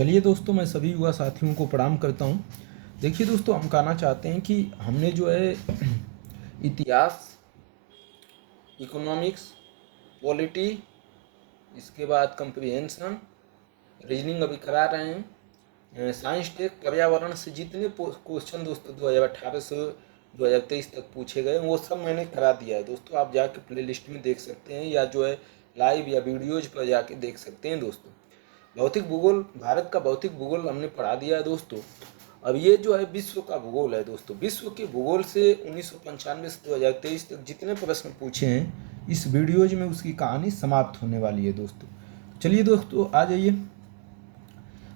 चलिए दोस्तों, मैं सभी युवा साथियों को प्रणाम करता हूँ। देखिए दोस्तों, हम कहना चाहते हैं कि हमने जो है इतिहास, इकोनॉमिक्स, पॉलिटी, इसके बाद कंप्रिहेंशन, रीजनिंग अभी करा रहे हैं। साइंस टेक, पर्यावरण से जितने क्वेश्चन दोस्तों 2018 से 2023 तक पूछे गए वो सब मैंने करा दिया है दोस्तों। आप जाके प्ले लिस्ट में देख सकते हैं या जो है लाइव या वीडियोज पर जाके देख सकते हैं दोस्तों। भौतिक भूगोल, भारत का भौतिक भूगोल हमने पढ़ा दिया है दोस्तों। अब ये जो है विश्व का भूगोल है दोस्तों। विश्व के भूगोल से 1995 से 2023 तक जितने प्रश्न पूछे हैं इस वीडियोज में उसकी कहानी समाप्त होने वाली है दोस्तों। चलिए दोस्तों, आ जाइए।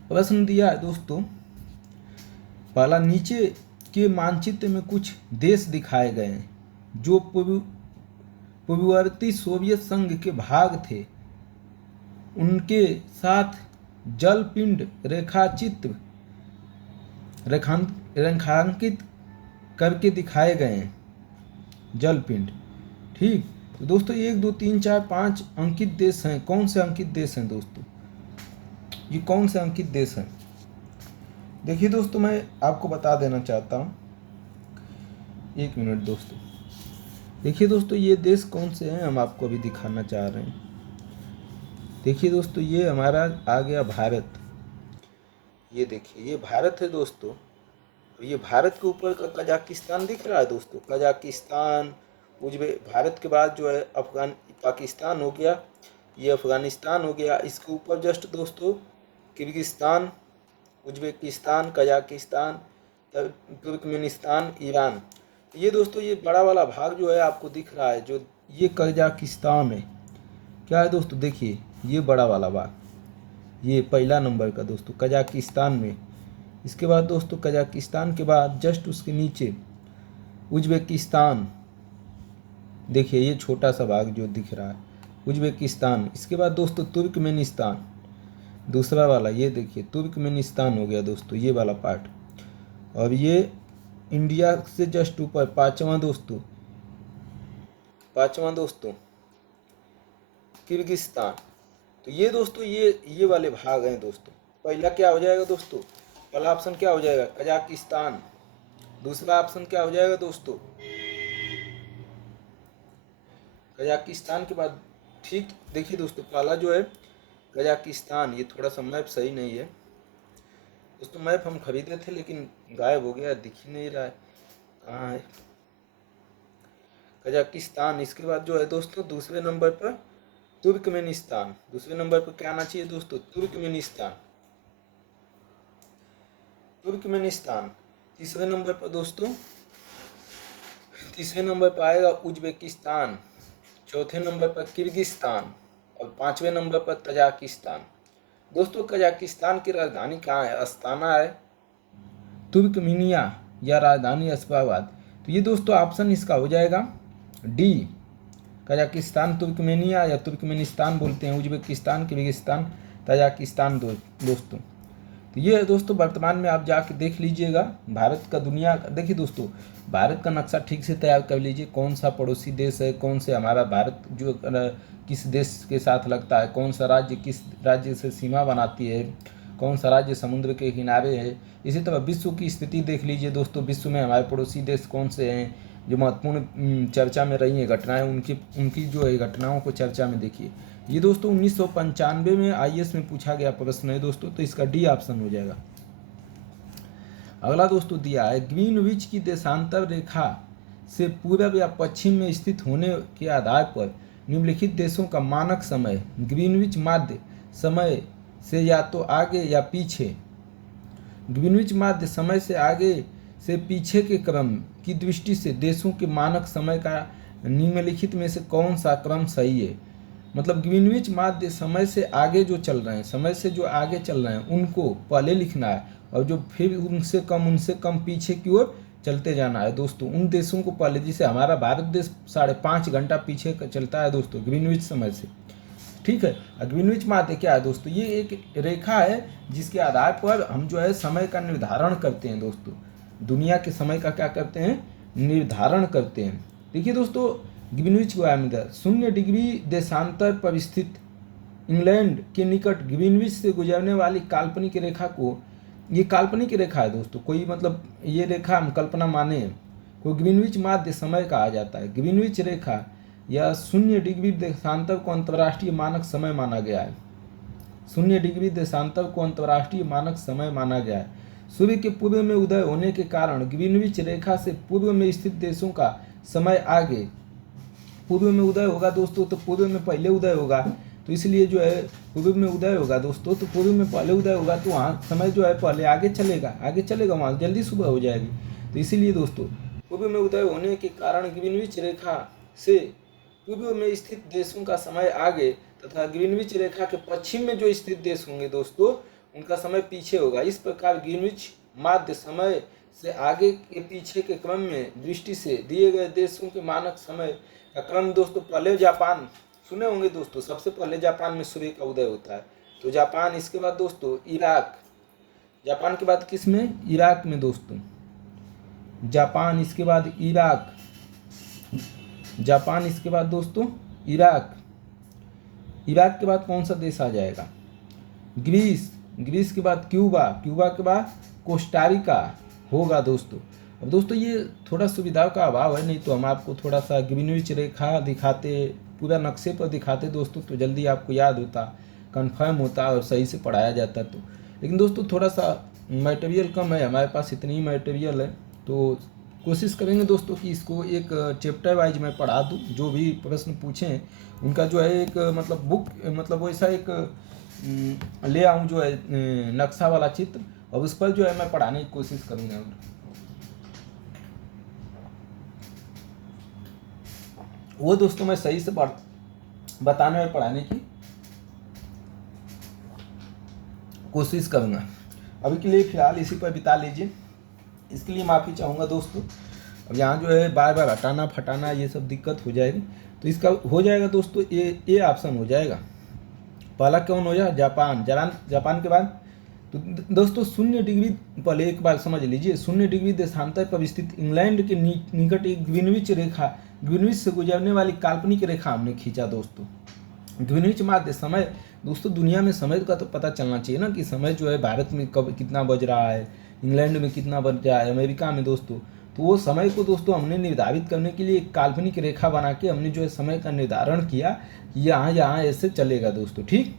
प्रश्न दिया है दोस्तों, पहला, नीचे के मानचित्र में कुछ देश दिखाए गए हैं जो पूर्ववर्ती सोवियत संघ के भाग थे। उनके साथ जलपिंड रेखांकित करके दिखाए गए हैं। जलपिंड, ठीक। तो दोस्तों 1, 2, 3, 4, 5 अंकित देश हैं। कौन से अंकित देश हैं दोस्तों? ये कौन से अंकित देश हैं? देखिए दोस्तों, मैं आपको बता देना चाहता हूँ। 1 मिनट दोस्तों। देखिए दोस्तों, ये देश कौन से हैं हम आपको अभी दिखाना चाह रहे हैं। देखिए दोस्तों, ये हमारा आ गया भारत। ये देखिए, ये भारत है दोस्तों। ये भारत के ऊपर का कजाकिस्तान दिख रहा है दोस्तों। कजाकिस्तान, भारत के बाद जो है पाकिस्तान हो गया, ये अफगानिस्तान हो गया। इसके ऊपर जस्ट दोस्तों Kyrgyzstan, Uzbekistan, Kazakhstan, Turkmenistan, Iran. ये दोस्तों ये बड़ा वाला भाग जो है आपको दिख रहा है, जो ये कजाकिस्तान है। क्या है दोस्तों? देखिए ये बड़ा वाला भाग, ये पहला नंबर का दोस्तों कजाकिस्तान में। इसके बाद दोस्तों कजाकिस्तान के बाद जस्ट उसके नीचे उज्बेकिस्तान। देखिए ये छोटा सा भाग जो दिख रहा है उज्बेकिस्तान। इसके बाद दोस्तों तुर्कमेनिस्तान, दूसरा वाला, ये देखिए तुर्कमेनिस्तान हो गया दोस्तों, ये वाला पार्ट। और ये इंडिया से जस्ट ऊपर पांचवा दोस्तों किर्गिस्तान। तो ये दोस्तों ये वाले भाग हैं दोस्तों। पहला क्या हो जाएगा दोस्तों? पहला ऑप्शन क्या हो जाएगा? कजाकिस्तान। दूसरा ऑप्शन क्या हो जाएगा दोस्तों? कजाकिस्तान के बाद, ठीक। देखिए दोस्तों, पहला जो है कजाकिस्तान। ये थोड़ा सा मैप सही नहीं है दोस्तों। मैप हम खरीदे थे लेकिन गायब हो गया, दिख ही नहीं रहा है, कहाँ है कजाकिस्तान। इसके बाद जो है दोस्तों दूसरे नंबर पर तुर्कमेनिस्तान। दूसरे नंबर पर क्या आना चाहिए दोस्तों? तुर्कमेनिस्तान। तीसरे नंबर पर आएगा उज्बेकिस्तान। चौथे नंबर पर किर्गिस्तान और पांचवें नंबर पर तजाकिस्तान। दोस्तों कजाकिस्तान की राजधानी कहाँ है? अस्ताना है, तुर्कमेनिया या राजधानी अशगाबाद। तो ये दोस्तों ऑप्शन इसका हो जाएगा डी, कजाकिस्तान, तुर्कमेनिया या तुर्कमेनिस्तान बोलते हैं, उज्बेकिस्तान, किर्गिस्तान, तजाकिस्तान दोस्तों। तो ये दोस्तों वर्तमान में आप जाके देख लीजिएगा भारत का, दुनिया का। देखिए दोस्तों, भारत का नक्शा ठीक से तैयार कर लीजिए। कौन सा पड़ोसी देश है, कौन से हमारा भारत जो किस देश के साथ लगता है, कौन सा राज्य किस राज्य से सीमा बनाती है, कौन सा राज्य समुद्र के किनारे है। इसी तरह विश्व की स्थिति देख लीजिए दोस्तों। विश्व में हमारे पड़ोसी देश कौन से हैं जो महत्वपूर्ण चर्चा में रही है घटनाएं, उनकी जो है घटनाओं को चर्चा में देखिए। ये दोस्तों 1995 में आईएएस में पूछा गया प्रश्न है दोस्तों, तो इसका डी ऑप्शन हो जाएगा। अगला दोस्तों दिया है, ग्रीनविच की देशांतर रेखा से पूर्व या पश्चिम में स्थित होने के आधार पर निम्नलिखित देशों का मानक समय ग्रीनविच माध्य समय से या तो आगे या पीछे। ग्रीनविच माध्य समय से आगे से पीछे के क्रम की दृष्टि से देशों के मानक समय का निम्नलिखित में से कौन सा क्रम सही है? मतलब ग्रीनविच माध्य समय से आगे जो चल रहे हैं, समय से जो आगे चल रहे हैं उनको पहले लिखना है, और जो फिर उनसे कम पीछे की ओर चलते जाना है दोस्तों। उन देशों को पहले, जैसे हमारा भारत देश 5.5 घंटा पीछे चलता है दोस्तों ग्रीनविच समय से, ठीक है। ग्रीनविच माध्य क्या है दोस्तों? ये एक रेखा है जिसके आधार पर हम जो है समय का निर्धारण करते हैं दोस्तों। दुनिया के समय का क्या करते हैं? निर्धारण करते हैं। देखिए दोस्तों, ग्रीनविच माध्य 0 डिग्री देशांतर पर स्थित इंग्लैंड के निकट ग्रीनविच से गुजरने वाली काल्पनिक रेखा को, ये काल्पनिक रेखा है दोस्तों, कोई मतलब ये रेखा हम कल्पना माने को ग्रीनविच माध्य समय कहा जाता है। ग्रीनविच रेखा या 0 डिग्री देशांतर को अंतर्राष्ट्रीय मानक समय माना गया है। 0 डिग्री देशांतर को अंतर्राष्ट्रीय मानक समय माना गया है। सूर्य के पूर्व में उदय होने के कारण ग्रीनविच रेखा से पूर्व में स्थित देशों का समय आगे, पूर्व में उदय होगा दोस्तों तो पूर्व में पहले उदय होगा, तो इसलिए जो है पूर्व में उदय होगा दोस्तों, तो पूर्व में पहले उदय होगा तो वहाँ समय जो है पहले आगे चलेगा, वहाँ जल्दी सुबह हो जाएगी। तो इसीलिए दोस्तों पूर्व में उदय होने के कारण ग्रीनविच रेखा से पूर्व में स्थित देशों का समय आगे तथा ग्रीनविच रेखा के पश्चिम में जो स्थित देश होंगे दोस्तों उनका समय पीछे होगा। इस प्रकार ग्रीनविच माध्य समय से आगे के पीछे के क्रम में दृष्टि से दिए गए देशों के मानक समय का क्रम दोस्तों, पहले जापान सुने होंगे दोस्तों, सबसे पहले जापान में सूर्य का उदय होता है, तो जापान, इसके बाद दोस्तों इराक, जापान के बाद किस में, इराक में दोस्तों, जापान, इसके बाद इराक, जापान, इसके बाद दोस्तों इराक, इराक के बाद कौन सा देश आ जाएगा, ग्रीस, ग्रीस के बाद क्यूबा, क्यूबा के बाद कोस्टारिका होगा दोस्तों। अब दोस्तों ये थोड़ा सुविधाओं का अभाव है, नहीं तो हम आपको थोड़ा सा ग्रीनविच रेखा दिखाते, पूरा नक्शे पर दिखाते दोस्तों, तो जल्दी आपको याद होता, कंफर्म होता और सही से पढ़ाया जाता। तो लेकिन दोस्तों थोड़ा सा मटेरियल कम है, हमारे पास इतनी ही मटेरियल है, तो कोशिश करेंगे दोस्तों कि इसको एक चैप्टर वाइज मैं पढ़ा दूँ, जो भी प्रश्न पूछे हैं उनका जो है एक मतलब बुक, मतलब वैसा एक ले आऊँ जो है नक्शा वाला चित्र, और उस पर जो है मैं पढ़ाने की कोशिश करूँगा। वो दोस्तों मैं सही से बताने और पढ़ाने की कोशिश करूँगा। अभी के लिए फिलहाल इसी पर बिता लीजिए, इसके लिए माफ़ी चाहूँगा दोस्तों। अब यहाँ जो है बार बार हटाना फटाना ये सब दिक्कत हो जाएगी, तो इसका हो जाएगा दोस्तों ए ऑप्शन हो जाएगा। पहला कौन हो जाएगा, जापान, जापान के बाद तो दोस्तों 0 डिग्री, पहले एक बार समझ लीजिए, 0 डिग्री देशांतर पर स्थित इंग्लैंड के निकट एक ग्रीनविच रेखा, ग्रीनविच से गुजरने वाली काल्पनिक रेखा हमने खींचा दोस्तों। ग्रीनविच माध्य समय दोस्तों, दुनिया में समय का तो पता चलना चाहिए ना कि समय जो है भारत में कब कितना बज रहा है, इंग्लैंड में कितना बज रहा है, अमेरिका में दोस्तों, तो वो समय को दोस्तों हमने निर्धारित करने के लिए एक काल्पनिक रेखा बना के हमने जो है समय का निर्धारण किया कि यहाँ यहाँ ऐसे चलेगा दोस्तों। ठीक,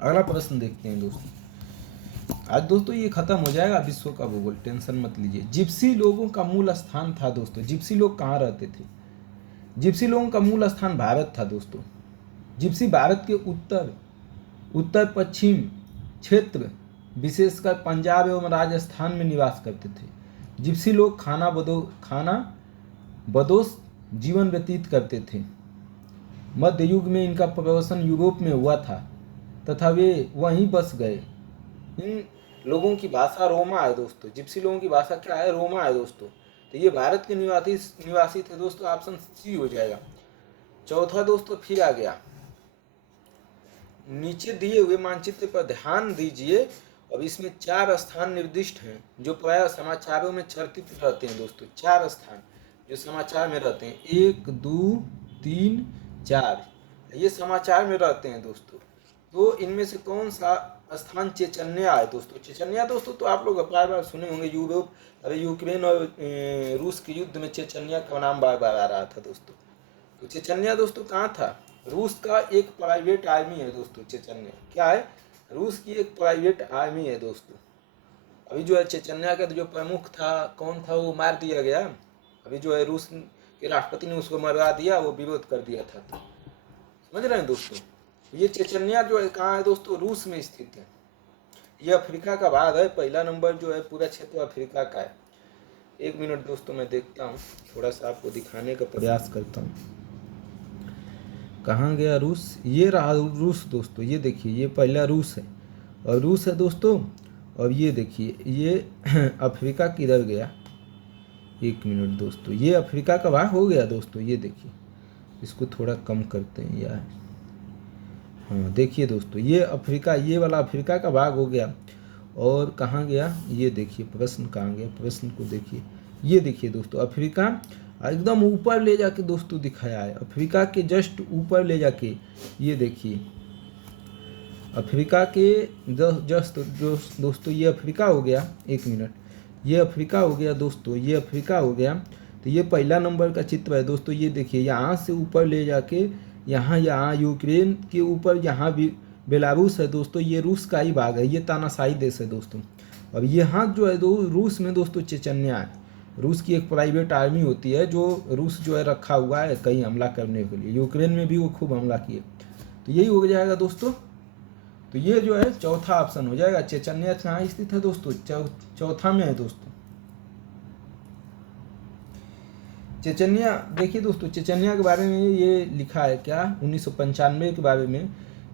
अगला प्रश्न देखते हैं दोस्तों। आज दोस्तों ये खत्म हो जाएगा विश्व का भूगोल, टेंशन मत लीजिए। जिप्सी लोगों का मूल स्थान था दोस्तों, जिप्सी लोग कहाँ रहते थे, जिप्सी लोगों का मूल स्थान भारत था दोस्तों। जिप्सी भारत के उत्तर पश्चिम क्षेत्र विशेषकर पंजाब एवं राजस्थान में निवास करते थे। जिप्सी लोग खाना बदोश जीवन व्यतीत करते थे। मध्य युग में इनका प्रवेशन यूरोप में हुआ था तथा वे वहीं बस गए। इन लोगों की भाषा रोमा है दोस्तों, जिप्सी लोगों की भाषा क्या है, रोमा है दोस्तों। तो ये भारत के निवासी थे दोस्तों, ऑप्शन सी हो जाएगा। चौथा दोस्तों फिर आ गया, नीचे दिए हुए मानचित्र पर ध्यान दीजिए। अब इसमें 4 स्थान निर्दिष्ट हैं जो प्राय समाचारों में चर्चित रहते हैं दोस्तों। 4 स्थान जो समाचार में रहते हैं, 1 2 3 4, ये समाचार में रहते हैं दोस्तों। तो इनमें से कौन सा स्थान चेचन्या है दोस्तों। चेचन्या दोस्तों तो आप लोग बार बार सुने होंगे, यूरोप, अरे यूक्रेन और रूस के युद्ध में चेचन्या का नाम बार बार आ रहा था दोस्तों। तो चेचन्या दोस्तों कहाँ था, रूस का एक प्राइवेट आर्मी है दोस्तों। चेचन्या क्या है, रूस की एक प्राइवेट आर्मी है दोस्तों। अभी जो है चेचन्या का जो प्रमुख था कौन था, वो मार दिया गया। अभी जो है रूस के राष्ट्रपति ने उसको मरवा दिया, वो विरोध कर दिया था। तो समझ रहे हैं दोस्तों, ये चेचन्या जो है कहाँ है दोस्तों, रूस में स्थित है। ये अफ्रीका का भाग है, पहला नंबर जो है पूरा क्षेत्र अफ्रीका का है। 1 मिनट दोस्तों मैं देखता हूँ, थोड़ा सा आपको दिखाने का प्रयास करता हूँ। कहाँ गया रूस, ये रहा रूस दोस्तों। ये देखिए, ये पहला रूस है और रूस है दोस्तों। और ये देखिए ये अफ्रीका किधर गया, 1 मिनट दोस्तों, ये अफ्रीका का भाग हो गया दोस्तों। ये देखिए, इसको थोड़ा कम करते हैं यार। हाँ देखिए दोस्तों, ये अफ्रीका, ये वाला अफ्रीका का भाग हो गया। और कहाँ गया, ये देखिए प्रश्न कहाँ गया, प्रश्न को देखिए। ये देखिए दोस्तों, अफ्रीका एकदम ऊपर ले जाके दोस्तों दिखाया है, अफ्रीका के जस्ट ऊपर ले जाके। ये देखिए अफ्रीका के जस्ट जो दोस्तों ये अफ्रीका हो गया, एक मिनट, ये अफ्रीका हो गया दोस्तों, ये अफ्रीका हो गया। तो ये पहला नंबर का चित्र है दोस्तों। ये देखिए यहाँ से ऊपर ले जाके यहाँ यूक्रेन के ऊपर यहाँ भी बेलारूस है दोस्तों, ये रूस का ही भाग है, ये तानाशाही देश है दोस्तों। अब यहाँ जो है रूस में दोस्तों चेचन्या है। रूस की एक प्राइवेट आर्मी होती है जो रूस जो है रखा हुआ है कहीं हमला करने के लिए। यूक्रेन में भी वो खूब हमला किए। तो यही हो जाएगा दोस्तों। तो ये जो है चौथा ऑप्शन हो जाएगा। चेचन्या कहाँ स्थित है दोस्तों? चौथा में है दोस्तों चेचन्या। देखिए दोस्तों चेचन्या के बारे में ये लिखा है क्या 1995 के बारे में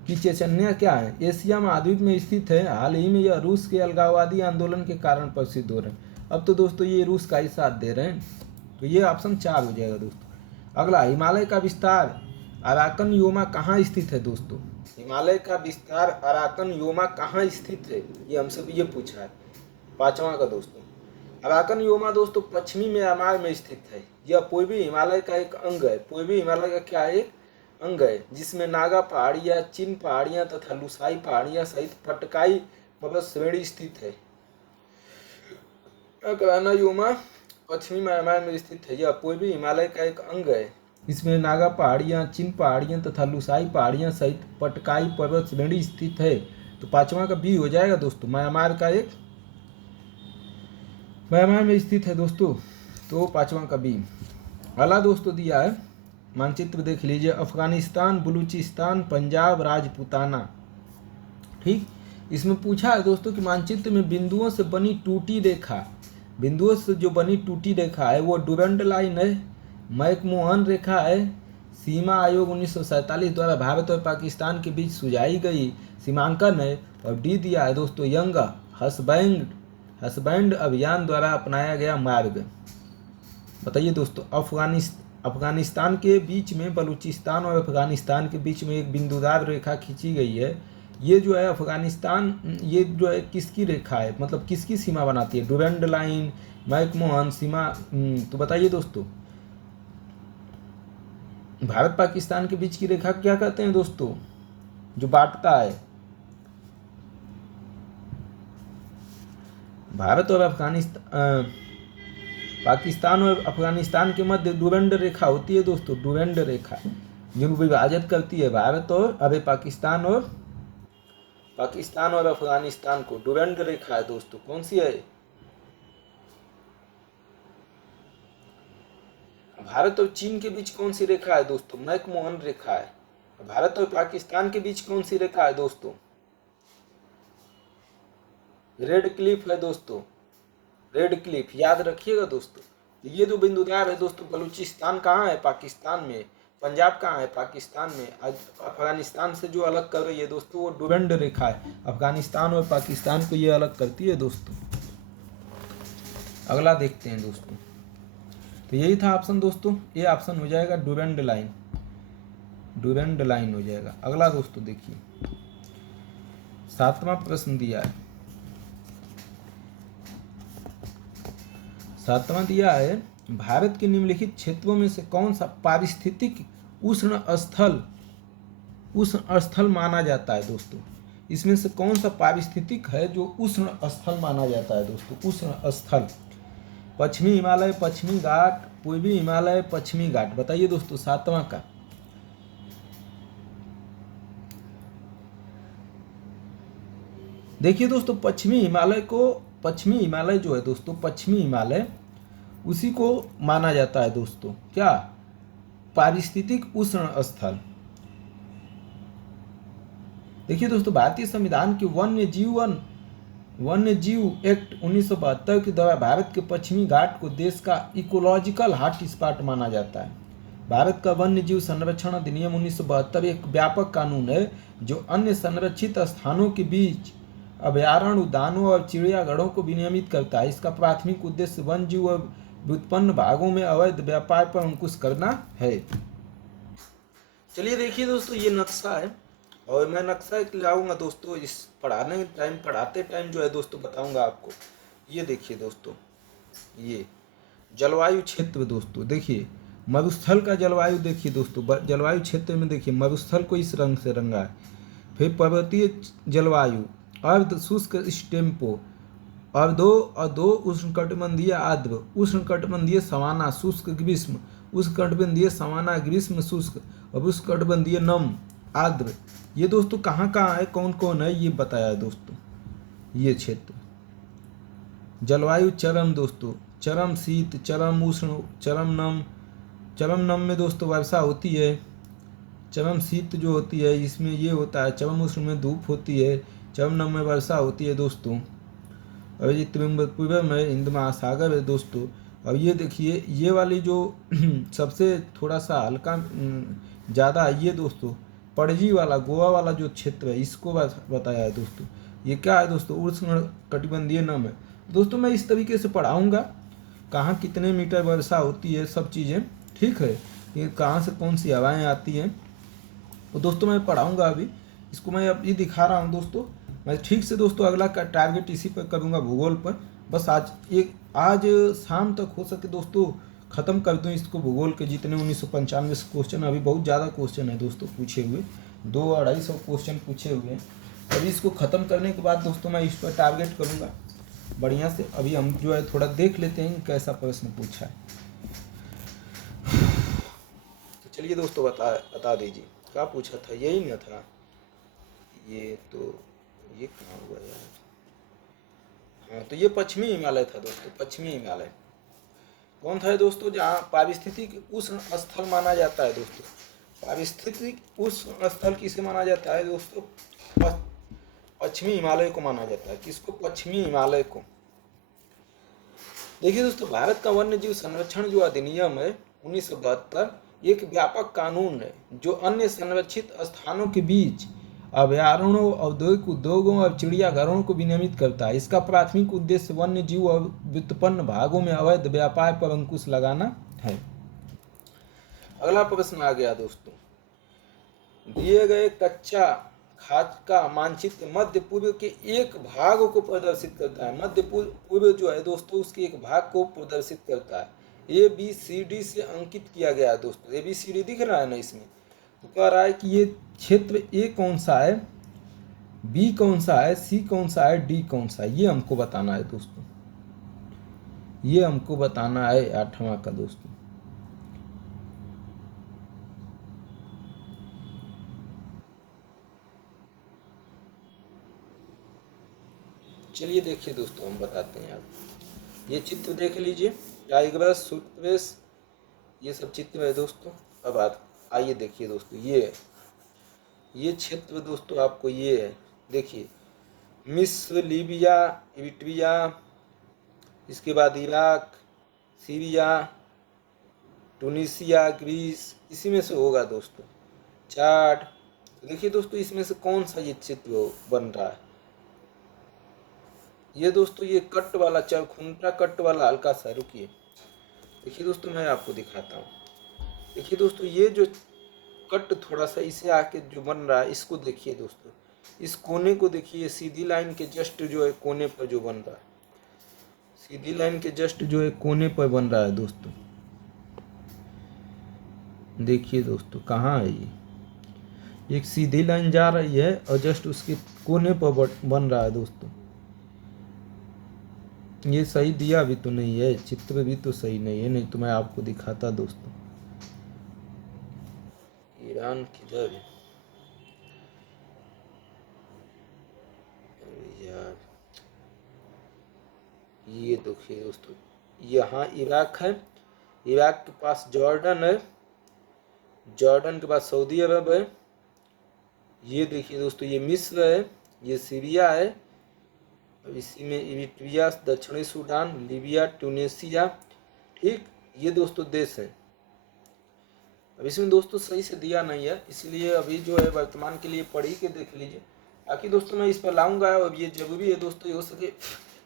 कि चेचन्या क्या है, एशिया महाद्वीप में स्थित है। हाल ही में यह रूस के अलगाववादी आंदोलन के कारण प्रसिद्ध हो रहे हैं। अब तो दोस्तों ये रूस का ही साथ दे रहे हैं। तो ये ऑप्शन 4 हो जाएगा दोस्तों। अगला, हिमालय का विस्तार अराकन योमा कहाँ स्थित है दोस्तों? हिमालय का विस्तार अराकन योमा कहाँ स्थित है, ये हमसे ये पूछा है। पांचवा का दोस्तों, अराकन योमा दोस्तों पश्चिमी म्यांमार में स्थित है। यह पूर्वी हिमालय का एक अंग है। पूर्वी हिमालय का क्या एक अंग है, जिसमें नागा पहाड़ियाँ, चिन पहाड़ियाँ तथा लुसाई पहाड़ियाँ सहित पटकाई पर्वत श्रेणी स्थित है। अराकन योमा पश्चिमी म्यांमार में स्थित है। यह पूर्वी हिमालय का एक अंग है, इसमें नागा पहाड़ियाँ, चिन पहाड़ियाँ तथा लुसाई पहाड़ियाँ सहित पटकाई पर्वत श्रेणी स्थित है। तो पांचवा का बी हो जाएगा दोस्तों, म्यांमार का एक, म्यांमार में स्थित है दोस्तों। तो पांचवा का बी। अगला दोस्तों दिया है, मानचित्र देख लीजिए, अफगानिस्तान, बलूचिस्तान, पंजाब, राजपूताना। ठीक, इसमें पूछा है दोस्तों कि मानचित्र में बिंदुओं से बनी टूटी रेखा, बिंदुओं से जो बनी टूटी रेखा है वो डुरंड लाइन है, मैकमोहन रेखा है, सीमा आयोग 1947 द्वारा भारत और पाकिस्तान के बीच सुझाई गई सीमांकन है, और डी दिया है दोस्तों यंग हसबैंड अभियान द्वारा अपनाया गया मार्ग। बताइए दोस्तों, अफगानिस्तान के बीच में, बलूचिस्तान और अफगानिस्तान के बीच में एक बिंदुदार रेखा खींची गई है। ये जो है अफगानिस्तान, ये जो है किसकी रेखा है, मतलब किसकी सीमा बनाती है? डुरंड लाइन, मैकमोहन सीमा। तो बताइए दोस्तों, भारत पाकिस्तान के बीच की रेखा क्या कहते हैं दोस्तों, जो बांटता है भारत और पाकिस्तान और अफगानिस्तान के मध्य डुरंड रेखा होती है दोस्तों। डुरंड रेखा जो विभाजित करती है भारत और पाकिस्तान और अफगानिस्तान को, डुरंड रेखा है दोस्तों। कौन सी है? भारत और चीन के बीच कौन सी रेखा है दोस्तों? मैकमोहन रेखा है। भारत और पाकिस्तान के बीच कौन सी रेखा है दोस्तों? रेड क्लिफ है दोस्तों, रेड क्लिफ, याद रखिएगा दोस्तों। ये जो बिंदुदार है दोस्तों, बलूचिस्तान कहाँ है? पाकिस्तान में। पंजाब कहाँ है? पाकिस्तान में। अफगानिस्तान से जो अलग कर रही है दोस्तों वो डुरंड रेखा है, अफगानिस्तान और पाकिस्तान को ये अलग करती है दोस्तों। अगला देखते हैं दोस्तों। तो यही था ऑप्शन दोस्तों, ये ऑप्शन हो जाएगा डुरंड लाइन, डुरंड लाइन हो जाएगा। अगला दोस्तों देखिए, 7वां प्रश्न दिया है। 7वां दिया है, भारत के निम्नलिखित क्षेत्रों में से कौन सा पारिस्थितिक उष्ण स्थल माना जाता है दोस्तों? इसमें से कौन सा पारिस्थितिक है जो उष्ण स्थल माना जाता है दोस्तों? उष्ण स्थल, पश्चिमी हिमालय, पश्चिमी घाट, पूर्वी हिमालय, पश्चिमी घाट। बताइए दोस्तों 7वां का। देखिए दोस्तों, पश्चिमी हिमालय जो है दोस्तों, पश्चिमी हिमालय उसी को माना जाता है दोस्तों, क्या? पारिस्थितिक उष्ण स्थल। देखिए दोस्तों, भारतीय संविधान के वन्यजीव एक्ट 1972 के द्वारा भारत के पश्चिमी घाट को देश का इकोलॉजिकल हॉट स्पॉट माना जाता है। भारत का वन्यजीव संरक्षण अधिनियम 1972 एक व्यापक कानून है जो अन्य संरक्षित स्थानों के बीच अभयारण्य, उद्यानों और चिड़ियाघरों को विनियमित करता है। इसका प्राथमिक उद्देश्य वन्यजीव और व्युत्पन्न भागों में अवैध व्यापार पर अंकुश करना है। चलिए देखिए दोस्तों, ये नक्शा है और मैं नक्शा लाऊंगा दोस्तों, इस पढ़ाते टाइम जो है दोस्तों बताऊंगा आपको। ये देखिए दोस्तों, ये जलवायु क्षेत्र दोस्तों, देखिए मरुस्थल का जलवायु देखिए दोस्तों, जलवायु क्षेत्र में देखिए मरुस्थल को इस रंग से रंगा है, फिर पर्वतीय जलवायु, अर्ध शुष्क स्टेम्पो, और दो उष्णकटिबंधीय आर्द्र, उष्णकटिबंधीय सवाना शुष्क ग्रीष्म, उष्णकटिबंधीय सवाना ग्रीष्म शुष्क, और उष्णकटिबंधीय नम आर्द्र। ये दोस्तों कहाँ कहाँ है, कौन कौन है, ये बताया है दोस्तों। ये क्षेत्र जलवायु चरम दोस्तों, चरम शीत, चरम उष्ण, चरम नम। चरम नम में दोस्तों वर्षा होती है, चरम शीत जो होती है इसमें ये होता है, चरम उष्ण में धूप होती है, चरम नम में वर्षा होती है दोस्तों। और ये त्रिभुवन में हिंद महासागर है दोस्तों। और ये देखिए ये वाली जो सबसे थोड़ा सा हल्का ज़्यादा ये दोस्तों पणजी वाला गोवा वाला जो क्षेत्र है इसको बताया है दोस्तों। ये क्या है दोस्तों, उष्ण कटिबंधीय नम है दोस्तों। मैं इस तरीके से पढ़ाऊँगा कहाँ कितने मीटर वर्षा होती है, सब चीज़ें ठीक है, ये कहाँ से कौन सी हवाएँ आती हैं, तो दोस्तों मैं पढ़ाऊँगा। अभी इसको मैं अब ये दिखा रहा हूँ दोस्तों। मैं ठीक से दोस्तों अगला का टारगेट इसी पर करूँगा, भूगोल पर। बस आज शाम तक हो सके दोस्तों ख़त्म कर दूँ इसको, भूगोल के जितने 1995 क्वेश्चन, अभी बहुत ज़्यादा क्वेश्चन है दोस्तों पूछे हुए, 200-250 क्वेश्चन पूछे हुए हैं। अभी इसको ख़त्म करने के बाद दोस्तों मैं इस पर टारगेट करूँगा बढ़िया से। अभी हम जो है थोड़ा देख लेते हैं कैसा प्रश्न पूछा है। तो चलिए दोस्तों बता दीजिए क्या पूछा था, यही ना था ये, तो ये कहाँ हुआ यार। हाँ तो ये पश्चिमी हिमालय था दोस्तों, पश्चिमी हिमालय कौन था दोस्तों, जहाँ पारिस्थितिक उष्ण स्थल माना जाता है दोस्तों। पारिस्थितिक उष्ण स्थल किसे माना जाता है दोस्तों, पश्चिमी हिमालय को माना जाता है। किसको, पश्चिमी हिमालय को। देखिए दोस्तों भारत का वन्य जीव संरक्षण जो अधिनियम है 1972 एक व्यापक कानून है जो अन्य संरक्षित स्थानों के बीच अभयारण्यों, औद्योगिक उद्योगों और चिड़ियाघरों को विनियमित करता है। इसका प्राथमिक उद्देश्य वन्य जीव और व्युत्पन्न भागों में अवैध व्यापार पर अंकुश लगाना है। अगला प्रश्न आ गया दोस्तों, दिए गए कच्चा खाका मानचित्र मध्य पूर्व के एक भाग को प्रदर्शित करता है। मध्य पूर्व जो है दोस्तों उसके एक भाग को प्रदर्शित करता है। ABCD से अंकित किया गया है दोस्तों, ABCD दिख रहा है ना इसमें। तो कह रहा है कि ये क्षेत्र A कौन सा है, B कौन सा है, C कौन सा है, D कौन सा है, ये हमको बताना है दोस्तों। ये हमको बताना है 8वां का दोस्तों। चलिए देखिए दोस्तों हम बताते हैं आप, ये चित्र देख लीजिए, टाइग्रस, सूत्रस, ये सब चित्र है दोस्तों। अब आइए देखिए दोस्तों, ये क्षेत्र दोस्तों आपको ये है, देखिए मिस्र, लीबिया, इरिट्रिया, इसके बाद इराक, सीरिया, टूनिसिया, ग्रीस, इसी में से होगा दोस्तों। चार्ट देखिए दोस्तों इसमें से कौन सा ये चित्र बन रहा है। ये दोस्तों ये कट वाला चरखुंटा कट वाला हल्का सा, रुकिए देखिए दोस्तों मैं आपको दिखाता हूँ। देखिए दोस्तों ये जो कट थोड़ा सा इसे आके जो बन रहा है इसको देखिए दोस्तों, इस कोने को देखिए, सीधी लाइन के जस्ट जो है कोने पर जो बन रहा है, सीधी लाइन के जस्ट जो है कोने पर बन रहा है दोस्तों। देखिए दोस्तों कहाँ है ये, एक सीधी लाइन जा रही है और जस्ट उसके कोने पर बन रहा है दोस्तों। ये सही दिया भी तो नहीं है, चित्र भी तो सही नहीं है, नहीं तो मैं आपको दिखाता दोस्तों। ईरान किधर है यार, ये देखिए दोस्तों यहाँ इराक है, इराक के पास जॉर्डन है, जॉर्डन के पास सऊदी अरब है। ये देखिए दोस्तों ये मिस्र है, ये सीरिया है, अब इसी में इरिट्रिया, दक्षिणी सूडान, लीबिया, ट्यूनेशिया, ठीक ये दोस्तों देश हैं। अब इसमें दोस्तों सही से दिया नहीं है, इसलिए अभी जो है वर्तमान के लिए पढ़ ही के देख लीजिए। बाकी दोस्तों मैं इस पर लाऊंगा और ये जरूरी है दोस्तों, हो सके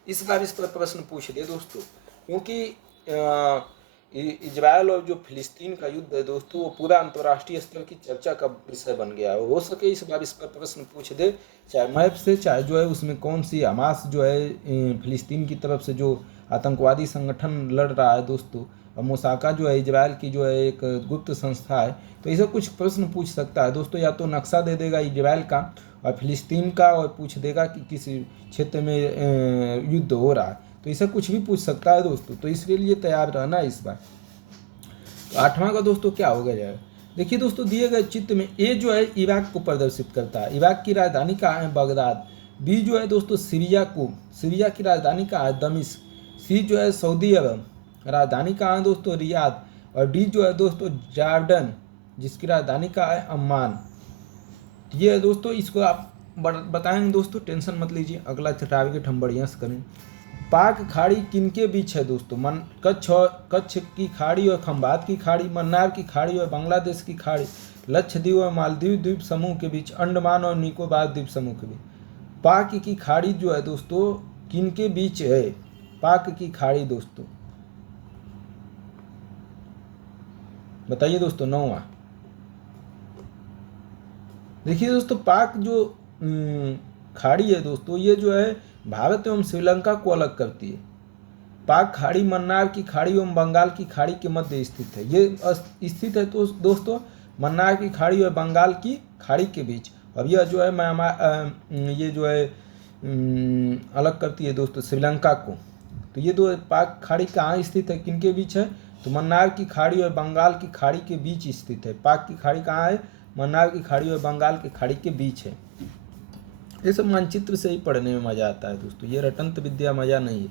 इस बार इस पर प्रश्न पूछ दे दोस्तों, क्योंकि इजराइल और जो फिलिस्तीन का युद्ध है दोस्तों वो पूरा अंतर्राष्ट्रीय स्तर की चर्चा का विषय बन गया है। हो सके इस बार इस पर प्रश्न पूछ दे, चाहे मैप से, चाहे जो है उसमें कौन सी हमास जो है फिलिस्तीन की तरफ से जो आतंकवादी संगठन लड़ रहा है दोस्तों, और मोसाका जो है इजराइल की जो है एक गुप्त संस्था है, तो ऐसा कुछ प्रश्न पूछ सकता है दोस्तों। या तो नक्शा दे देगा इजराइल का और फिलिस्तीन का, और पूछ देगा कि किस क्षेत्र में युद्ध हो रहा है। तो ऐसा कुछ भी पूछ सकता है दोस्तों, तो इसके लिए तैयार रहना इस बार। तो 8वां का दोस्तों क्या होगा जाएगा, देखिए दोस्तों दिए गए चित्र में ए जो है इराक को प्रदर्शित करता है, इराक की राजधानी कहाँ है, बगदाद। बी जो है दोस्तों सीरिया को, सीरिया की राजधानी कहाँ है, दमिश्क। सी जो है सऊदी अरब, राजधानी कहाँ है दोस्तों, रियाद। और डी जो है दोस्तों जॉर्डन, जिसकी राजधानी कहाँ है, अम्मान। ये है दोस्तों, इसको आप बताएंगे दोस्तों, टेंशन मत लीजिए, अगला टारगेट हम बढ़िया से करें। पाक खाड़ी किनके बीच है दोस्तों, कच्छ की खाड़ी और खंबात की खाड़ी, मन्नार की खाड़ी और बांग्लादेश की खाड़ी, लक्षद्वीप और मालदीव द्वीप समूह के बीच, अंडमान और निकोबार द्वीप समूह के बीच। पाक की खाड़ी जो है दोस्तों किनके बीच है, पाक की खाड़ी दोस्तों, बताइए दोस्तों। 9वां, देखिए दोस्तों पाक जो खाड़ी है दोस्तों, ये जो है भारत एवं श्रीलंका को अलग करती है। पाक खाड़ी मन्नार की खाड़ी एवं बंगाल की खाड़ी के मध्य स्थित है। ये स्थित है तो दोस्तों मन्नार की खाड़ी और बंगाल की खाड़ी के बीच। अब यह जो है ये जो है अलग करती है दोस्तों श्रीलंका को। तो ये दो पाक खाड़ी कहाँ स्थित है, किनके बीच है, तो मन्नार की खाड़ी और बंगाल की खाड़ी के बीच स्थित है। पाक की खाड़ी कहाँ है, मन्नार की खाड़ी और बंगाल की खाड़ी के बीच है। ये सब मानचित्र से ही पढ़ने में मजा आता है दोस्तों, ये रटंत विद्या मजा नहीं है।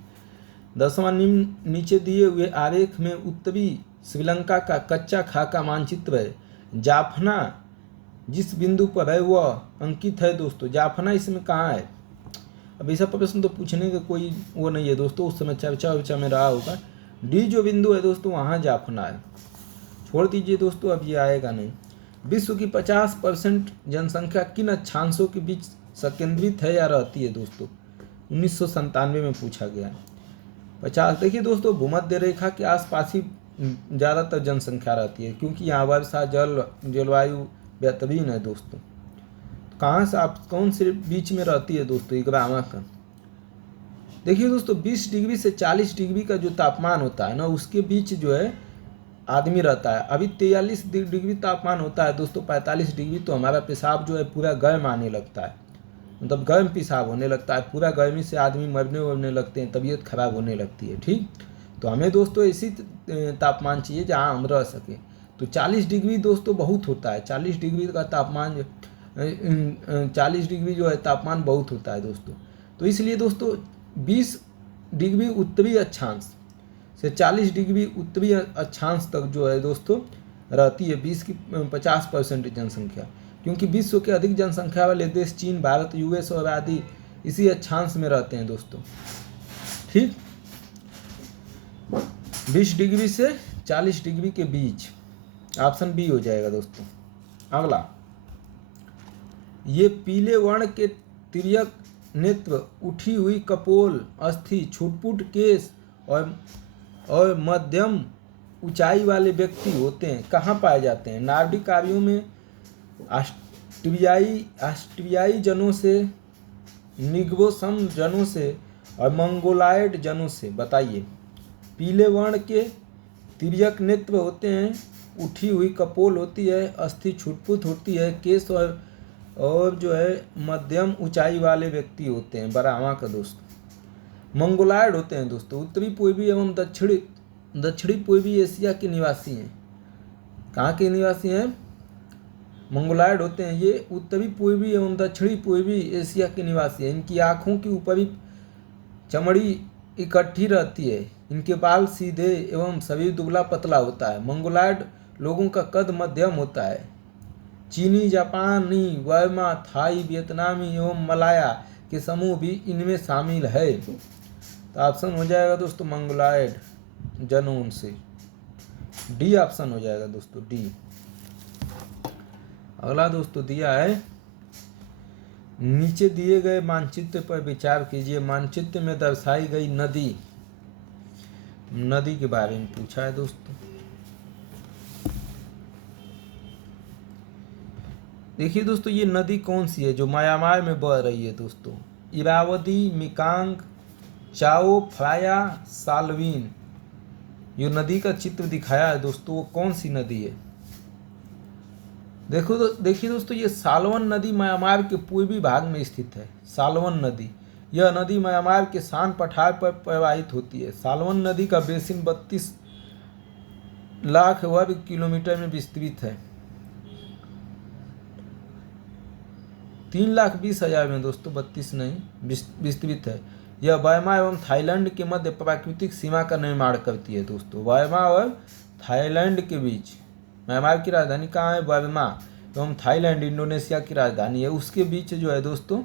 10वां, नीचे दिए हुए आरेख में उत्तरी श्रीलंका का कच्चा खाका मानचित्र है। जाफना जिस बिंदु पर है वह अंकित है दोस्तों। जाफना इसमें कहाँ है, अब ऐसा प्रश्न तो पूछने का कोई वो नहीं है दोस्तों, उस समय चर्चा वर्चा में रहा होगा। डी जो बिंदु है दोस्तों वहाँ जाफना है, छोड़ दीजिए दोस्तों, अब ये आएगा नहीं। विश्व की 50% जनसंख्या किन अक्षांशों के बीच संकेंद्रित है या रहती है दोस्तों, 1997 में पूछा गया है। 50, देखिए दोस्तों भूमध्य रेखा के आसपास ही ज़्यादातर जनसंख्या रहती है, क्योंकि यहाँ वर्षा जलवायु बेहतरीन है दोस्तों। तो कहाँ से आप कौन से बीच में रहती है दोस्तों, 11वां का, देखिए दोस्तों 20 डिग्री से 40 डिग्री का जो तापमान होता है ना, उसके बीच जो है आदमी रहता है। अभी 43 डिग्री तापमान होता है दोस्तों, 45 डिग्री तो हमारा पेशाब जो है पूरा गर्म आने लगता है, मतलब गर्म पेशाब होने लगता है, पूरा गर्मी से आदमी मरने लगते हैं, तबीयत खराब होने लगती है। ठीक, तो हमें दोस्तों इसी तापमान चाहिए जहाँ हम रह सकें। तो 40 डिग्री दोस्तों बहुत होता है, 40 डिग्री का तापमान 40 डिग्री जो है तापमान बहुत होता है दोस्तों। तो इसलिए दोस्तों 20 डिग्री उत्तरी अक्षांश से 40 डिग्री उत्तरी अक्षांश तक जो है दोस्तों रहती है 20 की 50% जनसंख्या, क्योंकि विश्व के अधिक जनसंख्या वाले देश चीन, भारत, यूएस और आदि इसी अक्षांश में रहते हैं दोस्तों। ठीक, 20 डिग्री से 40 डिग्री के बीच, ऑप्शन बी हो जाएगा दोस्तों। अगला, ये पीले वर्ण के तिर्यक नेत्र, उठी हुई कपोल, अस्थि, छुटपुट केस और मध्यम ऊंचाई वाले व्यक्ति होते हैं, कहाँ पाए जाते हैं, नार्डिक काव्यों में, ऑस्ट्रियाई जनों से, निग्रोसम जनों से और मंगोलायड जनों से। बताइए, पीले वर्ण के तिर्यक नेत्र होते हैं, उठी हुई कपोल होती है, अस्थि छुटपुट होती है, केस और जो है मध्यम ऊंचाई वाले व्यक्ति होते हैं। 12वां का दोस्तों, मंगोलायड होते हैं दोस्तों, उत्तरी पूर्वी एवं दक्षिणी पूर्वी एशिया के निवासी हैं। कहाँ के निवासी हैं, मंगोलायड होते हैं ये उत्तरी पूर्वी एवं दक्षिणी पूर्वी एशिया के निवासी हैं। इनकी आँखों की ऊपरी चमड़ी इकट्ठी रहती है, इनके बाल सीधे एवं शरीर दुबला पतला होता है। मंगोलायड लोगों का कद मध्यम होता है। चीनी, जापानी, बर्मा, थाई, वियतनामी एवं मलाया के समूह भी इनमें शामिल है। तो ऑप्शन हो जाएगा दोस्तों मंगोलायड जनों से, डी ऑप्शन हो जाएगा दोस्तों, डी। अगला दोस्तों दिया है, नीचे दिए गए मानचित्र पर विचार कीजिए। मानचित्र में दर्शाई गई नदी के बारे में पूछा है दोस्तों। देखिए दोस्तों ये नदी कौन सी है जो म्यांमार में बह रही है दोस्तों, इरावदी, मिकांग, चाओ फ्राया, साल्विन। जो नदी का चित्र दिखाया है दोस्तों वो कौन सी नदी है, देखिए दोस्तों, ये सालवन नदी म्यांमार के पूर्वी भाग में स्थित है। सालवन नदी, यह नदी म्यांमार के शान पठार पर प्रवाहित होती है। सालवन नदी का बेसिन 32 लाख वर्ग किलोमीटर में विस्तृत है। 3,20,000 में दोस्तों, 32 नहीं, विस्तृत है। यह बर्मा एवं थाईलैंड के मध्य प्राकृतिक सीमा का निर्माण करती है दोस्तों। बर्मा और थाईलैंड के बीच, म्यांमार की राजधानी कहाँ है? बर्मा। एवं थाईलैंड इंडोनेशिया की राजधानी है, उसके बीच जो है दोस्तों,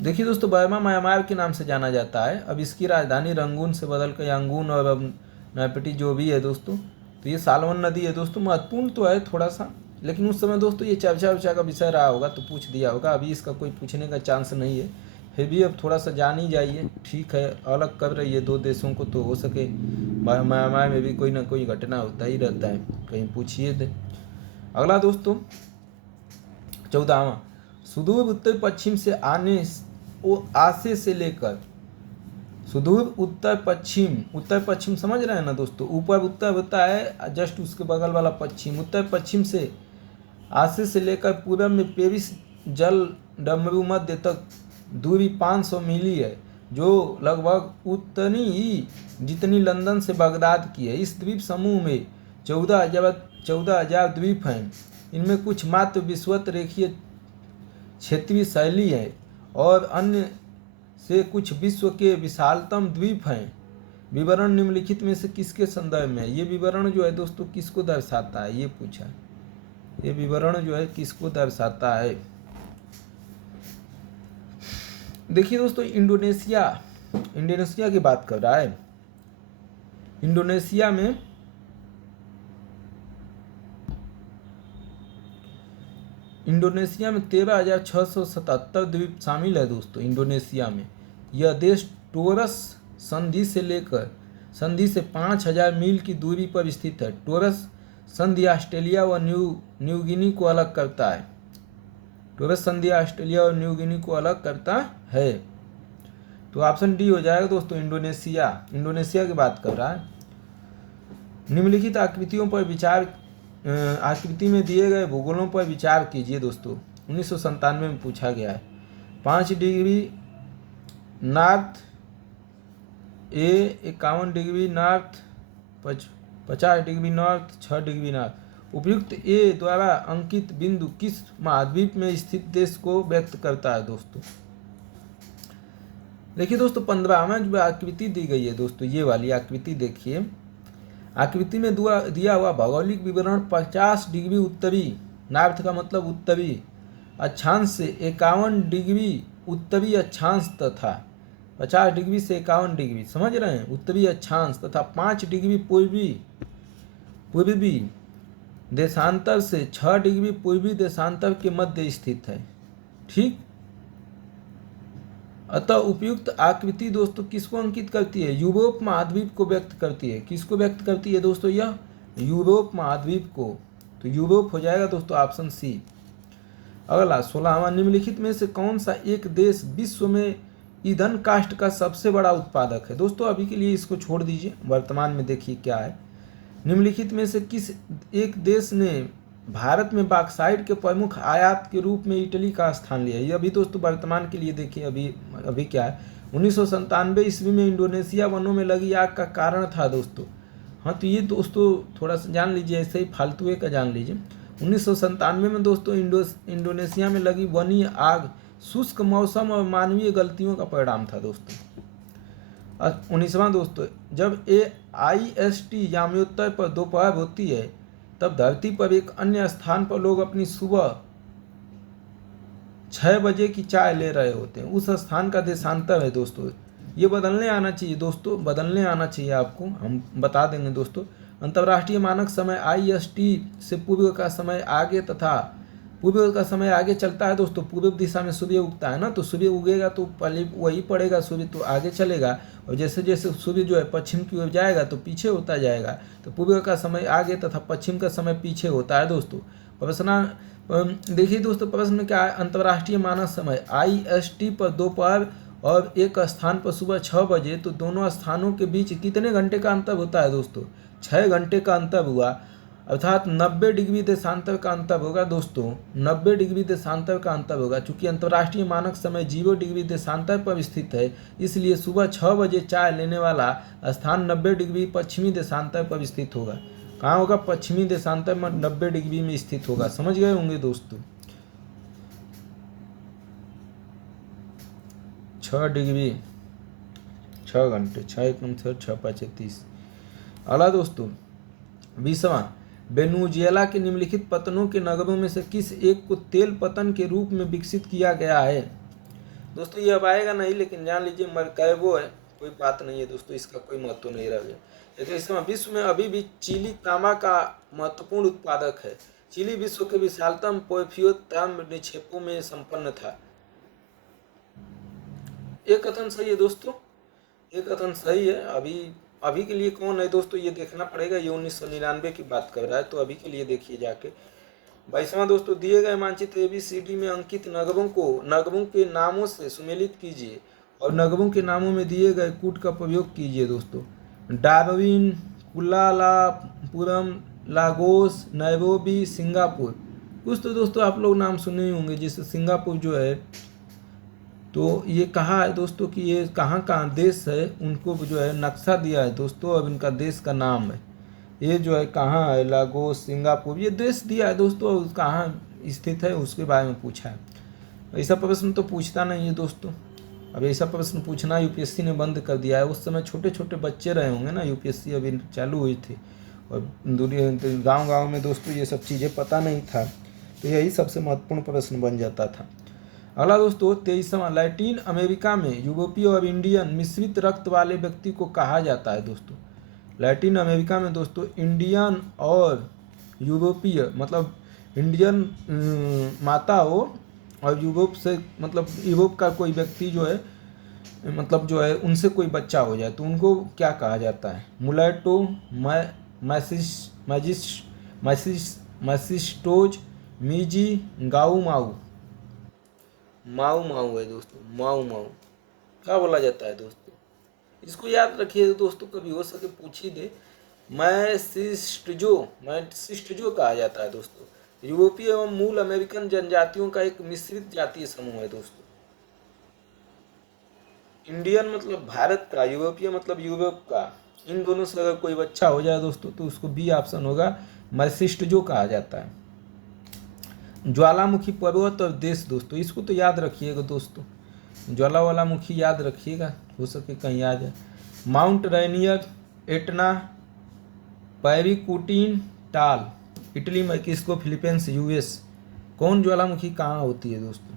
देखिए दोस्तों, बर्मा म्यांमार के नाम से जाना जाता है। अब इसकी राजधानी रंगून से बदल कर यांगून और अब नैपिटी जो भी है दोस्तों। तो ये सालवन नदी है दोस्तों, महत्वपूर्ण तो है थोड़ा सा, लेकिन उस समय दोस्तों ये चर्चा का विषय रहा होगा तो पूछ दिया होगा। अभी इसका कोई पूछने का चांस नहीं है, फिर भी अब थोड़ा सा जान ही जाइए। ठीक है, अलग कर रही है दो देशों को, तो हो सके म्यांमार में भी कोई ना कोई घटना होता ही रहता है, कहीं पूछिए थे। अगला दोस्तों 14वां, सुदूर उत्तर पश्चिम से आसे से लेकर सुदूर उत्तर पश्चिम समझ रहे हैं ना दोस्तों, ऊपर उत्तर होता है, जस्ट उसके बगल वाला पश्चिम। उत्तर पश्चिम से आसे से लेकर पूर्व में पेरिस जल डमरू मध्य तक दूरी 500 मील है, जो लगभग उतनी ही जितनी लंदन से बगदाद की है। इस द्वीप समूह में 14,000 द्वीप हैं। इनमें कुछ मात्र विषुवत रेखीय क्षेत्रीय शैली है और अन्य से कुछ विश्व के विशालतम द्वीप हैं। विवरण निम्नलिखित में से किसके संदर्भ में है? ये विवरण जो है दोस्तों किसको दर्शाता है, ये पूछा। ये विवरण जो है किसको दर्शाता है? देखिए दोस्तों, इंडोनेशिया की बात कर रहा है। इंडोनेशिया में इंडोनेशिया में 13,677 द्वीप शामिल है दोस्तों। इंडोनेशिया में यह देश टोरस संधि से 5,000 मील की दूरी पर स्थित है। टोरस संधि ऑस्ट्रेलिया व न्यू गिनी को अलग करता है। टोरस संधि ऑस्ट्रेलिया और न्यू गिनी को अलग करता है। तो ऑप्शन डी हो जाएगा दोस्तों, इंडोनेशिया की बात कर रहा है। निम्नलिखित आकृतियों पर विचार आकृति में दिए गए भूगोलों पर विचार कीजिए दोस्तों। 1997 में पूछा गया है। 5 डिग्री नॉर्थ ए, 51 degree north, 50 degree north, 6 degree north. उपयुक्त ए द्वारा अंकित बिंदु किस महाद्वीप में स्थित देश को व्यक्त करता है दोस्तों? देखिए दोस्तों, 15वां जो आकृति दी गई है दोस्तों, ये वाली आकृति देखिए। आकृति में दिया हुआ भौगोलिक विवरण 50 डिग्री उत्तरी, नॉर्थ का मतलब उत्तरी अक्षांश से 51 डिग्री उत्तरी अक्षांश तथा 50 डिग्री से 51 डिग्री, समझ रहे हैं, उत्तरी अक्षांश तथा 5 डिग्री पूर्वी देशांतर से 6 डिग्री पूर्वी देशांतर के मध्य स्थित है। ठीक, अतः उपयुक्त आकृति दोस्तों किसको अंकित करती है? यूरोप महाद्वीप को व्यक्त करती है। किसको व्यक्त करती है दोस्तों? यह यूरोप महाद्वीप को। तो यूरोप हो जाएगा दोस्तों ऑप्शन सी। अगला 16वां, निम्नलिखित में से कौन सा एक देश विश्व में ईंधन काष्ठ का सबसे बड़ा उत्पादक है? दोस्तों अभी के लिए इसको छोड़ दीजिए, वर्तमान में देखिए क्या है। निम्नलिखित में से किस एक देश ने भारत में बॉक्साइट के प्रमुख आयात के रूप में इटली का स्थान लिया? ये अभी दोस्तों वर्तमान के लिए देखिए, अभी क्या है, 1997 ईस्वी में इंडोनेशिया वनों में लगी आग का कारण था दोस्तों। हाँ, तो ये दोस्तों थोड़ा सा जान लीजिए, ऐसे ही फालतू का जान लीजिए। 1997 में दोस्तों इंडोनेशिया में लगी वनीय आग शुष्क मौसम और मानवीय गलतियों का परिणाम था दोस्तों। 19वां दोस्तों, जब AIST याम्योत्तर पर दोपहर होती है तब धरती पर एक अन्य स्थान पर लोग अपनी सुबह 6 बजे की चाय ले रहे होते हैं। उस स्थान का देशांतर है दोस्तों। ये बदलने आना चाहिए दोस्तों, बदलने आना चाहिए आपको, हम बता देंगे दोस्तों। अंतर्राष्ट्रीय मानक समय IST से पूर्व का समय आगे तथा पूर्व का समय आगे चलता है दोस्तों। पूर्व दिशा में सूर्य उगता है ना, तो सूर्य उगेगा तो पहले वही पड़ेगा सूर्य, तो आगे चलेगा। और जैसे जैसे सूर्य जो है पश्चिम की ओर जाएगा तो पीछे होता जाएगा। तो पूर्व का समय आगे तथा पश्चिम का समय पीछे होता है दोस्तों। प्रश्न देखिए दोस्तों, प्रश्न में क्या है? अंतर्राष्ट्रीय मानक समय IST पर दोपहर और एक स्थान पर सुबह 6 बजे, तो दोनों स्थानों के बीच कितने घंटे का अंतर होता है दोस्तों? 6 घंटे का अंतर हुआ, अर्थात 90 डिग्री देशांतर का अंतर होगा दोस्तों, 90 डिग्री देशांतर का अंतर होगा। चूंकि अंतर्राष्ट्रीय मानक समय 0 डिग्री देशांतर पर स्थित है, इसलिए सुबह 6 बजे चाय लेने वाला स्थान 90 डिग्री पश्चिमी देशांतर पर स्थित होगा। कहाँ होगा? पश्चिमी देशांतर में 90 डिग्री में स्थित होगा। समझ गए होंगे दोस्तों। 6 डिग्री 6 घंटे, 6 एकम 6 5 30। अगला दोस्तों 20वां, वेनेजुएला के निम्नलिखित पतनों के नगरों में से किस एक को तेल पतन के रूप में विकसित किया गया है? दोस्तों ये अब आएगा नहीं, लेकिन जान लीजिए मरकैबो है, कोई बात नहीं है दोस्तों, इसका कोई महत्व नहीं रह गया। लेकिन इसमें विश्व में अभी भी चिली तांबा का महत्वपूर्ण उत्पादक है। चिली विश्व के विशालतम पोर्फियो ताम्र निक्षेपों में संपन्न था। एक कथन सही है दोस्तों, एक कथन सही है। अभी के लिए कौन है दोस्तों, ये देखना पड़ेगा। ये 1999 की बात कर रहा है, तो अभी के लिए देखिए जाके। 22वां दोस्तों, दिए गए मानचित्र ABCD में अंकित नगरों को नगरों के नामों से सुमेलित कीजिए और नगरों के नामों में दिए गए कूट का प्रयोग कीजिए दोस्तों। Darwin, Kuala Lumpur, Lagos, Nairobi, Singapore. कुछ तो दोस्तों आप लोग नाम सुने ही होंगे, जैसे सिंगापुर जो है, तो ये कहा है दोस्तों कि ये कहाँ कहाँ देश है, उनको जो है नक्शा दिया है दोस्तों, अब इनका देश का नाम है। ये जो है कहाँ है, लागोस, सिंगापुर, ये देश दिया है दोस्तों, कहाँ स्थित है उसके बारे में पूछा है। ऐसा प्रश्न तो पूछता नहीं है दोस्तों। अब ऐसा प्रश्न पूछना यूपीएससी ने बंद कर दिया है। उस समय छोटे छोटे बच्चे रहे होंगे ना, यूपीएससी अभी चालू हुई थी, और दुनिया गाँव में दोस्तों ये सब चीज़ें पता नहीं था, तो यही सबसे महत्वपूर्ण प्रश्न बन जाता था। अगला दोस्तों 23वां, लैटिन अमेरिका में यूरोपीय और इंडियन मिश्रित रक्त वाले व्यक्ति को कहा जाता है दोस्तों। लैटिन अमेरिका में दोस्तों इंडियन और यूरोपीय, मतलब इंडियन माता हो और यूरोप से, मतलब यूरोप का कोई व्यक्ति जो है, मतलब जो है उनसे कोई बच्चा हो जाए, तो उनको क्या कहा जाता है? मुलेटो, मैसिस्टोज, मीजी, गाऊ माऊ। माऊ माऊ है दोस्तों, माऊ माऊ क्या बोला जाता है दोस्तों? इसको याद रखिए दोस्तों, कभी हो सके पूछ ही दे। मैसिस्टजो कहा जाता है दोस्तों। यूरोपीय एवं मूल अमेरिकन जनजातियों का एक मिश्रित जातीय समूह है दोस्तों। इंडियन मतलब भारत का, यूरोपीय मतलब यूरोप का। इन दोनों से अगर कोई बच्चा हो जाए दोस्तों, तो उसको बी ऑप्शन होगा, मैसिस्टजो कहा जाता है। ज्वालामुखी पर्वत और देश दोस्तों, इसको तो याद रखिएगा दोस्तों, ज्वालामुखी याद रखिएगा, हो सके कहीं आ जाए। माउंट रैनियर, एटना, पैरीकुटीन, टाल। Italy, Mexico, Philippines, US. कौन ज्वालामुखी कहाँ होती है दोस्तों?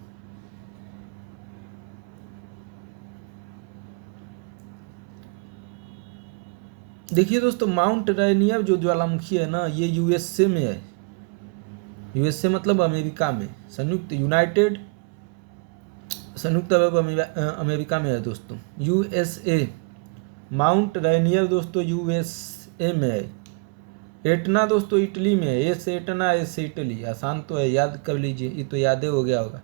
देखिए दोस्तों, माउंट रैनियर जो ज्वालामुखी है ना, ये यूएसए में है। यूएसए मतलब अमेरिका में, संयुक्त अरब अमेरिका में है दोस्तों, यूएसए। माउंट रैनियर दोस्तों यूएसए में है। एटना दोस्तों इटली में है। ए से एटना, ए से इटली, आसान तो है, याद कर लीजिए, ये तो याद हो गया होगा।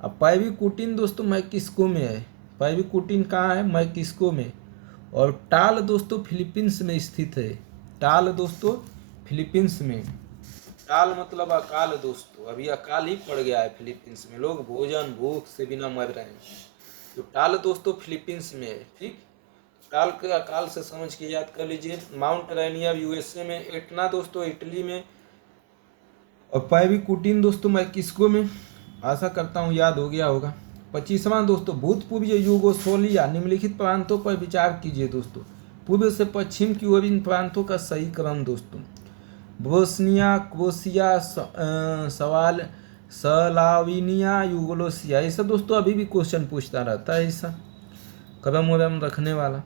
अब पैरीकुटीन दोस्तों मैक्सिको में है। पैरीकुटीन कहाँ है? मैक्सिको में। और टाल दोस्तों फिलीपींस में स्थित है। टाल दोस्तों फिलीपींस में। टाल मतलब अकाल दोस्तों, अभी अकाल ही पड़ गया है फिलीपींस में, लोग भोजन भूख से बिना मर रहे हैं। तो टाल दोस्तों फिलीपींस में है। ठीक, टाल के अकाल से समझ के याद कर लीजिए। माउंट रैनियर यूएसए में, एटना दोस्तों इटली में, और पैरीकुटीन दोस्तों मैक्सिको में। आशा करता हूँ याद हो गया होगा। 25वां दोस्तों, भूतपूर्व यूगोस्लाविया निम्नलिखित प्रांतों पर विचार कीजिए दोस्तों। पूर्व से पश्चिम की ओर इन प्रांतों का सही क्रम दोस्तों। Bosnia, Croatia, Slovenia, Yugoslavia. ऐसा दोस्तों अभी भी क्वेश्चन पूछता रहता है, ऐसा कदम वदम रखने वाला।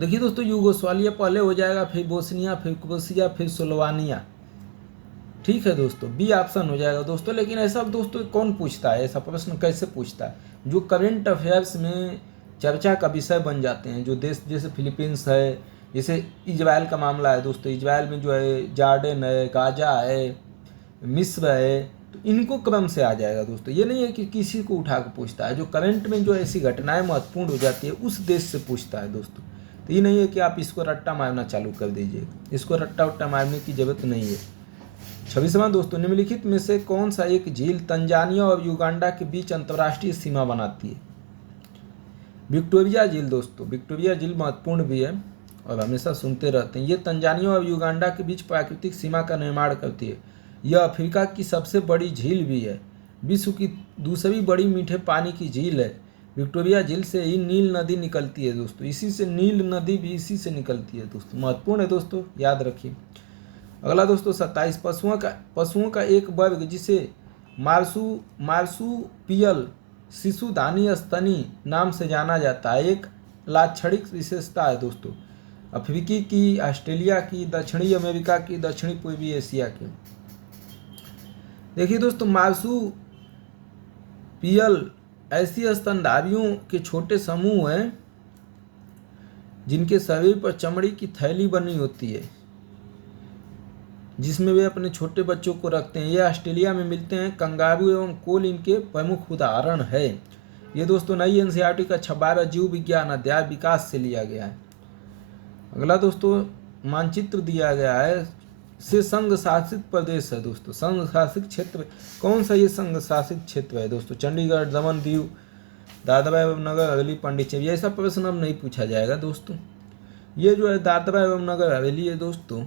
देखिए दोस्तों, यूगोस्लाविया पहले हो जाएगा, फिर बोस्निया, फिर क्रोशिया, फिर स्लोवानिया। ठीक है दोस्तों, बी ऑप्शन हो जाएगा दोस्तों। लेकिन ऐसा दोस्तों कौन पूछता है, ऐसा प्रश्न कैसे पूछता है? जो करेंट अफेयर्स में चर्चा का विषय बन जाते हैं, जो देश, जैसे फिलीपींस है, जैसे इजराइल का मामला है दोस्तों, इजराइल में जो है जॉर्डन है, गाजा है, मिस्र है, तो इनको क्रम से आ जाएगा दोस्तों। ये नहीं है कि किसी को उठा कर पूछता है, जो करंट में जो ऐसी घटनाएं महत्वपूर्ण हो जाती है उस देश से पूछता है दोस्तों। तो ये नहीं है कि आप इसको रट्टा मारना चालू कर दीजिए, इसको रट्टा वट्टा मारने की जरूरत नहीं है। 26वां दोस्तों, निम्नलिखित में से कौन सा एक झील तंजानिया और युगांडा के बीच अंतर्राष्ट्रीय सीमा बनाती है? विक्टोरिया झील दोस्तों, विक्टोरिया झील महत्वपूर्ण भी है और हमेशा सुनते रहते हैं। ये तंजानिया और युगांडा के बीच प्राकृतिक सीमा का निर्माण करती है। यह अफ्रीका की सबसे बड़ी झील भी है। विश्व की दूसरी बड़ी मीठे पानी की झील है। विक्टोरिया झील से ही नील नदी निकलती है दोस्तों, इसी से नील नदी भी इसी से निकलती है दोस्तों, महत्वपूर्ण है दोस्तों, याद रखिए। अगला दोस्तों 27, पशुओं का एक वर्ग जिसे मार्सुपियल शिशुधानी स्तनी नाम से जाना जाता है, एक लाक्षणिक विशेषता है दोस्तों, अफ्रीकी की, ऑस्ट्रेलिया की, दक्षिणी अमेरिका की, दक्षिणी पूर्वी एशिया की। देखिए दोस्तों, मार्सुपियल ऐसी स्तनधारियों के छोटे समूह हैं जिनके शरीर पर चमड़ी की थैली बनी होती है, जिसमें वे अपने छोटे बच्चों को रखते हैं। ये ऑस्ट्रेलिया में मिलते हैं। कंगारू एवं कोल इनके प्रमुख उदाहरण है। ये दोस्तों नई एनसीईआरटी का 26वां जीव विज्ञान अध्याय विकास से लिया गया है। अगला दोस्तों मानचित्र दिया गया है, से संघ शासित प्रदेश है दोस्तों, संघ शासित क्षेत्र कौन सा ये संघ शासित क्षेत्र है दोस्तों? चंडीगढ़, दमन दीव, दादरा एवं नगर हवेली, पांडिचेरी। ऐसा प्रश्न अब नहीं पूछा जाएगा दोस्तों। ये जो है दादरा एवं नगर हवेली है दोस्तों,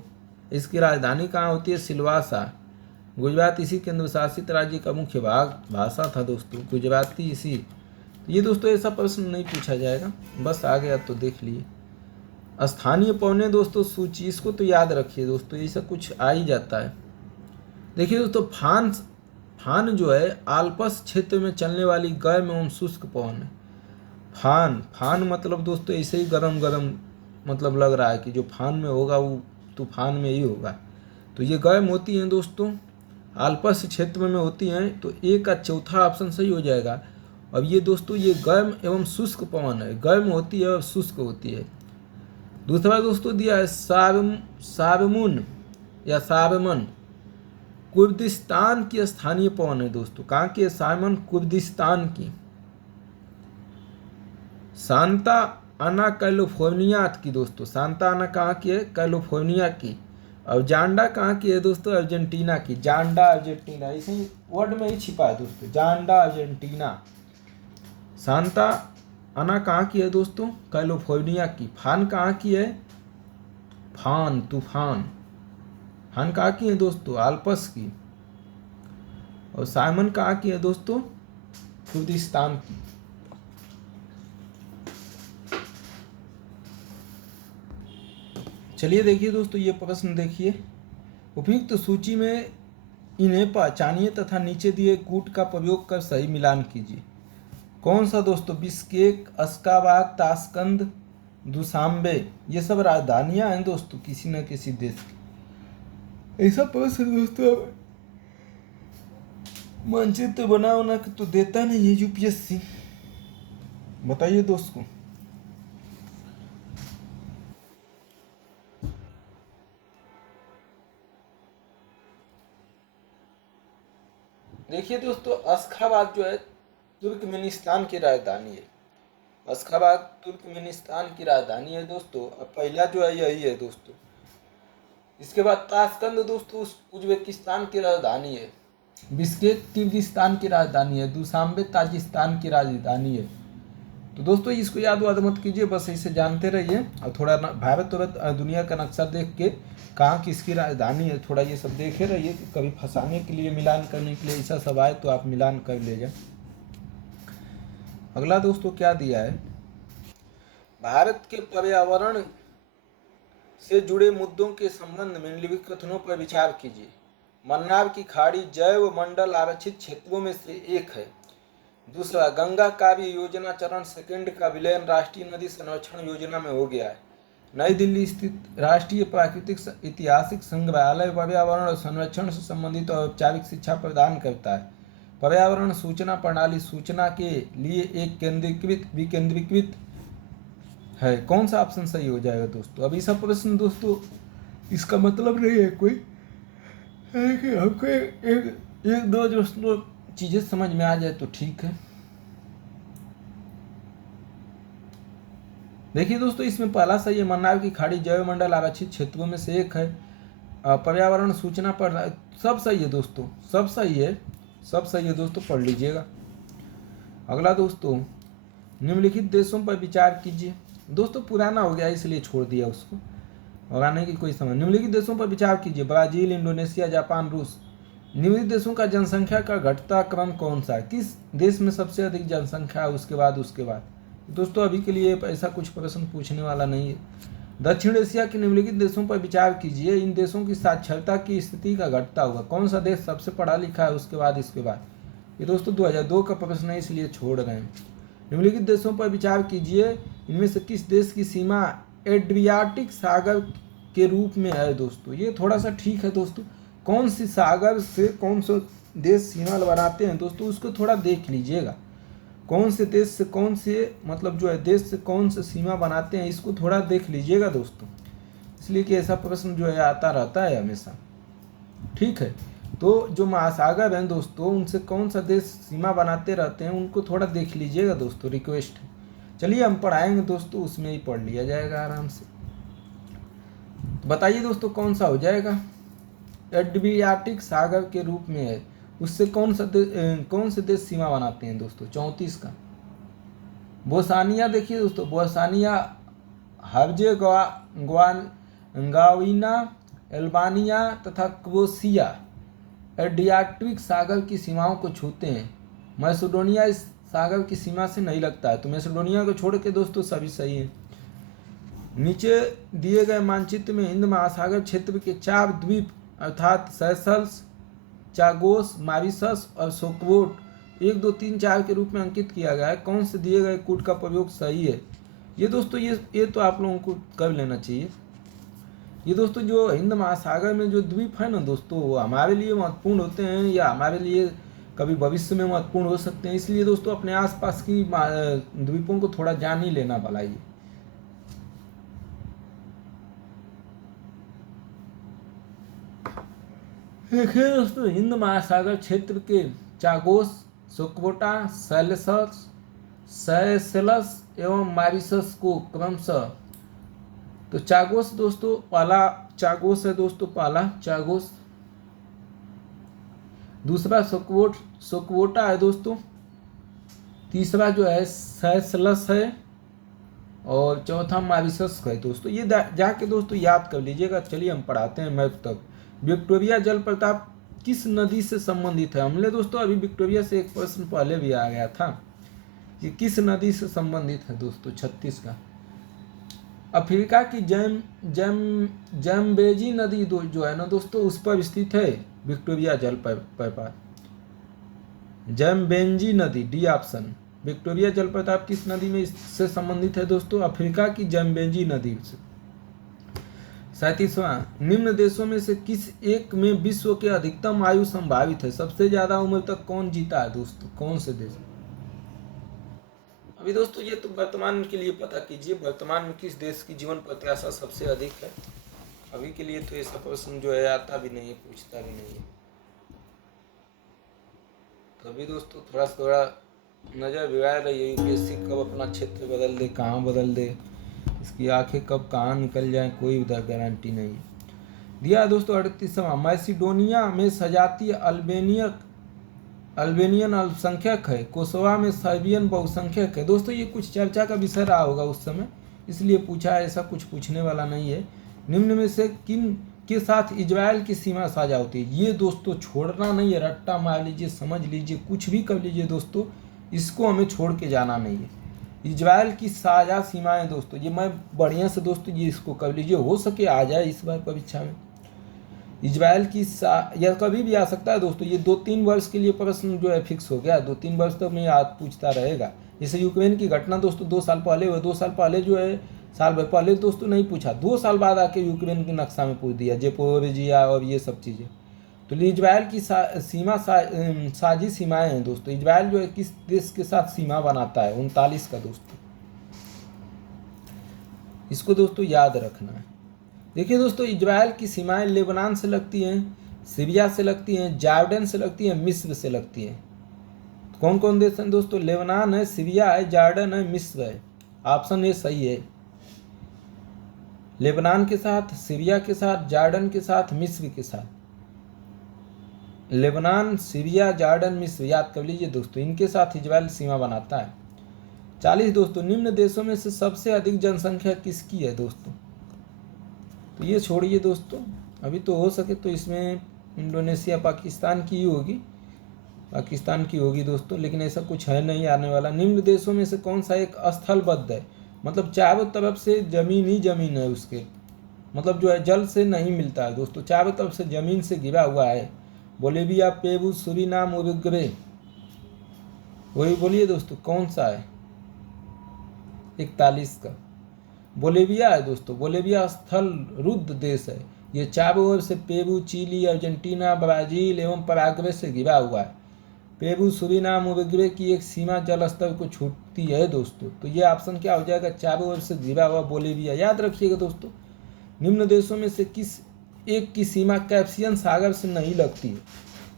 इसकी राजधानी कहाँ होती है? सिलवासा। गुजरात इसी केंद्र शासित राज्य का मुख्य भाषा था दोस्तों, गुजराती इसी। ये दोस्तों ऐसा प्रश्न नहीं पूछा जाएगा, बस आ गया तो देख लिए। स्थानीय पौने दोस्तों सूची, इसको तो याद रखिए दोस्तों, ये सब कुछ आ ही जाता है। देखिए दोस्तों, फान जो है आल्पस क्षेत्र में चलने वाली गर्म एवं शुष्क पवन है। फान मतलब दोस्तों ऐसे ही गरम गरम मतलब लग रहा है कि जो फान में होगा वो तूफान में ही होगा। तो ये गर्म होती हैं दोस्तों, आल्पस क्षेत्र में होती हैं, तो ए का चौथा ऑप्शन सही हो जाएगा। अब ये दोस्तों ये गर्म एवं शुष्क पवन है, गर्म होती है और शुष्क होती है। दूसरा दोस्तों दिया है सारमुन या सारमन, कुर्दिस्तान की स्थानीय पवन है दोस्तों। कहाँ की है? सारमन कुर्दिस्तान की। सांता आना कैलिफोर्निया की दोस्तों, सांता आना कहाँ की है? कैलिफोर्निया की। और जांडा कहाँ की है दोस्तों? अर्जेंटीना की। जांडा अर्जेंटीना, इसी वर्ड में ही छिपा है दोस्तों, जांडा अर्जेंटीना। सांता आना कहाँ की है दोस्तों? कैलिफोर्निया की। फान कहाँ की है? फान तूफान, फान कहाँ की है दोस्तों? आल्पस की। और साइमन कहाँ की है दोस्तों? कुर्दिस्तान की। चलिए देखिए दोस्तों, ये प्रश्न देखिए, उपयुक्त सूची में इन्हें पहचानिए तथा नीचे दिए कूट का प्रयोग कर सही मिलान कीजिए। कौन सा दोस्तों? बिश्केक, अश्गाबाद, ताशकंद, दुशांबे, ये सब राजधानियां हैं दोस्तों किसी न किसी देश की। ऐसा प्रश्न दोस्तों मानचित्र बना के तो देता नहीं है यूपीएससी, बताइए दोस्तों। देखिए दोस्तों, अश्गाबाद जो है तुर्कमेनिस्तान की राजधानी है। अश्गाबाद तुर्कमेनिस्तान की राजधानी है दोस्तों। अब पहला जो है यही है दोस्तों। इसके बाद ताशकंद दोस्तों उज्बेकिस्तान की राजधानी है। बिश्केक किर्गिस्तान की राजधानी है। दुशांबे ताजिकिस्तान की राजधानी है। तो दोस्तों इसको याद मत कीजिए, बस इसे जानते रहिए और थोड़ा भारत और दुनिया का नक्शा देख के कहाँ किसकी राजधानी है थोड़ा ये सब देखे रहिए, कि कभी फंसाने के लिए, मिलान करने के लिए ऐसा सब आए तो आप मिलान कर ले जाए। अगला दोस्तों क्या दिया है? भारत के पर्यावरण से जुड़े मुद्दों के संबंध में निम्नलिखित कथनों पर विचार कीजिए। मन्नार की खाड़ी जैव मंडल आरक्षित क्षेत्रों में से एक है। दूसरा, गंगा काव्य योजना चरण सेकंड का विलयन राष्ट्रीय नदी संरक्षण योजना में हो गया है। नई दिल्ली स्थित राष्ट्रीय प्राकृतिक ऐतिहासिक संग्रहालय पर्यावरण और संरक्षण से संबंधित औपचारिक शिक्षा प्रदान करता है। पर्यावरण सूचना प्रणाली सूचना के लिए एक विकेंद्रीकृत है। कौन सा ऑप्शन सही हो जाएगा दोस्तों? अभी सब प्रश्न दोस्तों इसका मतलब नहीं है कोई हमको एक दो दोस्तों चीजें समझ में आ जाए तो ठीक है। देखिए दोस्तों, इसमें पहला सही है, मन्नार की खाड़ी जैवमंडल आरक्षित क्षेत्रों में से एक है। पर्यावरण सूचना पर सब सही है दोस्तों, सब सही है, सब सही है दोस्तों, पढ़ लीजिएगा। अगला दोस्तों, निम्नलिखित देशों पर विचार कीजिए। दोस्तों पुराना हो गया इसलिए छोड़ दिया उसको, लगाने की कोई समझ। निम्नलिखित देशों पर विचार कीजिए। ब्राजील, इंडोनेशिया, जापान, रूस। निम्नलिखित देशों का जनसंख्या का घटता क्रम कौन सा है? किस देश में सबसे अधिक जनसंख्या है, उसके बाद दोस्तों अभी के लिए ऐसा कुछ प्रश्न पूछने वाला नहीं है। दक्षिण एशिया के निम्नलिखित देशों पर विचार कीजिए। इन देशों की साक्षरता की स्थिति का घटता हुआ। कौन सा देश सबसे पढ़ा लिखा है, उसके बाद। ये दोस्तों 2002 का प्रश्न है इसलिए छोड़ रहे हैं। निम्नलिखित देशों पर विचार कीजिए। इनमें से किस देश की सीमा एड्रियाटिक सागर के रूप में है? दोस्तों ये थोड़ा सा ठीक है दोस्तों, कौन सी सागर से कौन से देश सीमा बनाते हैं दोस्तों, उसको थोड़ा देख लीजिएगा। कौन से देश से कौन से मतलब जो है देश से कौन से सीमा बनाते हैं, इसको थोड़ा देख लीजिएगा दोस्तों, इसलिए कि ऐसा प्रश्न जो है आता रहता है हमेशा। ठीक है, तो जो महासागर हैं दोस्तों, उनसे कौन सा देश सीमा बनाते रहते हैं, उनको थोड़ा देख लीजिएगा दोस्तों, रिक्वेस्ट है। चलिए हम पढ़ाएंगे दोस्तों, उसमें ही पढ़ लिया जाएगा आराम से। बताइए दोस्तों कौन सा हो जाएगा? एड्रियाटिक सागर के रूप में है, उससे कौन से देश सीमा बनाते हैं दोस्तों? 34 का बोस्निया। देखिए दोस्तों, बोस्निया, हर्जेगोविना, अल्बानिया तथा क्रोएशिया एड्रियाटिक सागर की सीमाओं को छूते हैं। मैसेडोनिया इस सागर की सीमा से नहीं लगता है, तो मैसेडोनिया को छोड़ के दोस्तों सभी सही है। नीचे दिए गए मानचित्र में हिंद महासागर क्षेत्र के 4 द्वीप अर्थात सेशल्स, चागोस, मॉरिशस और सोकवोट 1, 2, 3, 4 के रूप में अंकित किया गया है। कौन से दिए गए कूट का प्रयोग सही है? ये दोस्तों ये तो आप लोगों को कर लेना चाहिए। ये दोस्तों जो हिंद महासागर में जो द्वीप है ना दोस्तों, वो हमारे लिए महत्वपूर्ण होते हैं या हमारे लिए कभी भविष्य में महत्वपूर्ण हो सकते हैं, इसलिए दोस्तों अपने आसपास की द्वीपों को थोड़ा जान ही लेना भलाइए। देखिए दोस्तों, हिंद महासागर क्षेत्र के चागोस, सोकोटा, सेशेल्स एवं मॉरिशस को क्रमशः, तो चागोस दोस्तों पहला चागोस है दोस्तों, पहला चागोस, दूसरा सोकोटा है दोस्तों, तीसरा जो है सेशेल्स है और चौथा मॉरिशस है दोस्तों। ये जाके दोस्तों याद कर लीजिएगा। चलिए हम पढ़ाते हैं मैप तक। विक्टोरिया जलप्रपात किस नदी से संबंधित है? हमने दोस्तों अभी विक्टोरिया से एक प्रश्न पहले भी आ गया था कि किस नदी से संबंधित है दोस्तों, 36 का। अफ्रीका की जैम्बेजी नदी जो है ना दोस्तों, उस पर स्थित है विक्टोरिया जलप्रपात। जैम्बेजी नदी, डी ऑप्शन। विक्टोरिया जलप्रपात किस नदी में से संबंधित है दोस्तों? अफ्रीका की जैम्बेजी नदी से। 37वां, निम्न देशों में से किस एक में विश्व के अधिकतम आयु संभावित है? सबसे ज्यादा उम्र तक कौन जीता है दोस्तों, कौन से देश? अभी दोस्तों ये तो वर्तमान के लिए पता कीजिए, वर्तमान में किस देश की जीवन प्रत्याशा सबसे अधिक है। अभी के लिए तो ऐसा प्रश्न जो है आता भी नहीं है, पूछता भी नहीं है। तो अभी दोस्तों थोड़ा नजर बिगाड़ रही है यूपीएससी, कब अपना क्षेत्र बदल दे, कहाँ बदल दे, इसकी आंखें कब कहाँ निकल जाए, कोई उधर गारंटी नहीं है। दिया दोस्तों 38वां, मैसिडोनिया में सजातीय अल्बेनियन अल्पसंख्यक है, कोसोवा में सर्बियन बहुसंख्यक है। दोस्तों ये कुछ चर्चा का विषय रहा होगा उस समय, इसलिए पूछा है, ऐसा कुछ पूछने वाला नहीं है। निम्न में से किन के साथ इजराइल की सीमा साझा होती है? ये दोस्तों छोड़ना नहीं है, रट्टा मार लीजिए, समझ लीजिए, कुछ भी कर लीजिए दोस्तों, इसको हमें छोड़ के जाना नहीं है। इजराइल की साझा सीमाएं दोस्तों, ये मैं बढ़िया से दोस्तों ये इसको कर लीजिए, हो सके आ जाए इस बार परीक्षा में। इजराइल की यह कभी भी आ सकता है दोस्तों, ये 2-3 वर्ष के लिए प्रश्न जो है फिक्स हो गया, 2-3 वर्ष तक में याद पूछता रहेगा। जैसे यूक्रेन की घटना दोस्तों 2 साल पहले हुआ, 2 साल पहले जो है, साल भर पहले दोस्तों नहीं पूछा, 2 साल बाद आके यूक्रेन के नक्शा में पूछ दिया, जेपोरोजिया और ये सब चीज़ें। तो इजराइल की साझी सीमाएं हैं दोस्तों। इजराइल जो है किस देश के साथ सीमा बनाता है? 39 का दोस्तों, इसको दोस्तों याद रखना है। देखिए दोस्तों, इजराइल की सीमाएं लेबनान से लगती हैं, सीरिया से लगती हैं, जॉर्डन से लगती हैं, मिस्र से लगती हैं। कौन कौन देश हैं दोस्तों? लेबनान है, सीरिया है, जॉर्डन है, मिस्र है। ऑप्शन ए सही है। लेबनान के साथ, सीरिया के साथ, जॉर्डन के साथ, मिस्र के साथ। लेबनान, सीरिया, जॉर्डन, मिस्र याद कर लीजिए दोस्तों, इनके साथ इजराइल सीमा बनाता है। 40 दोस्तों, निम्न देशों में से सबसे अधिक जनसंख्या किसकी है दोस्तों? तो ये छोड़िए दोस्तों, अभी तो हो सके तो इसमें इंडोनेशिया पाकिस्तान की ही होगी, पाकिस्तान की होगी दोस्तों, लेकिन ऐसा कुछ है नहीं आने वाला। निम्न देशों में से कौन सा एक स्थलबद्ध है, मतलब चारों तरफ से जमीन ही जमीन है उसके, मतलब जो है जल से नहीं मिलता है दोस्तों, चारों तरफ से जमीन से घिरा हुआ है। बोलिविया, पेरू, सूरीनाम, उरुग्वे, वही बोलिए दोस्तों कौन सा है? 41 का बोलिविया है दोस्तों। बोलिविया स्थल रुद्ध देश है। ये चारों ओर से पेरू, चिली, अर्जेंटीना, ब्राजील एवं पराग्वे से घिरा हुआ है। पेरू, सूरीनाम, उरुग्वे की एक सीमा जल स्तर को छूटती है दोस्तों। तो ये ऑप्शन क्या हो जाएगा? चारों ओर से घिरा हुआ बोलिविया। याद रखिएगा दोस्तों, निम्न देशों में से किस एक की सीमा कैस्पियन सागर से नहीं लगती है?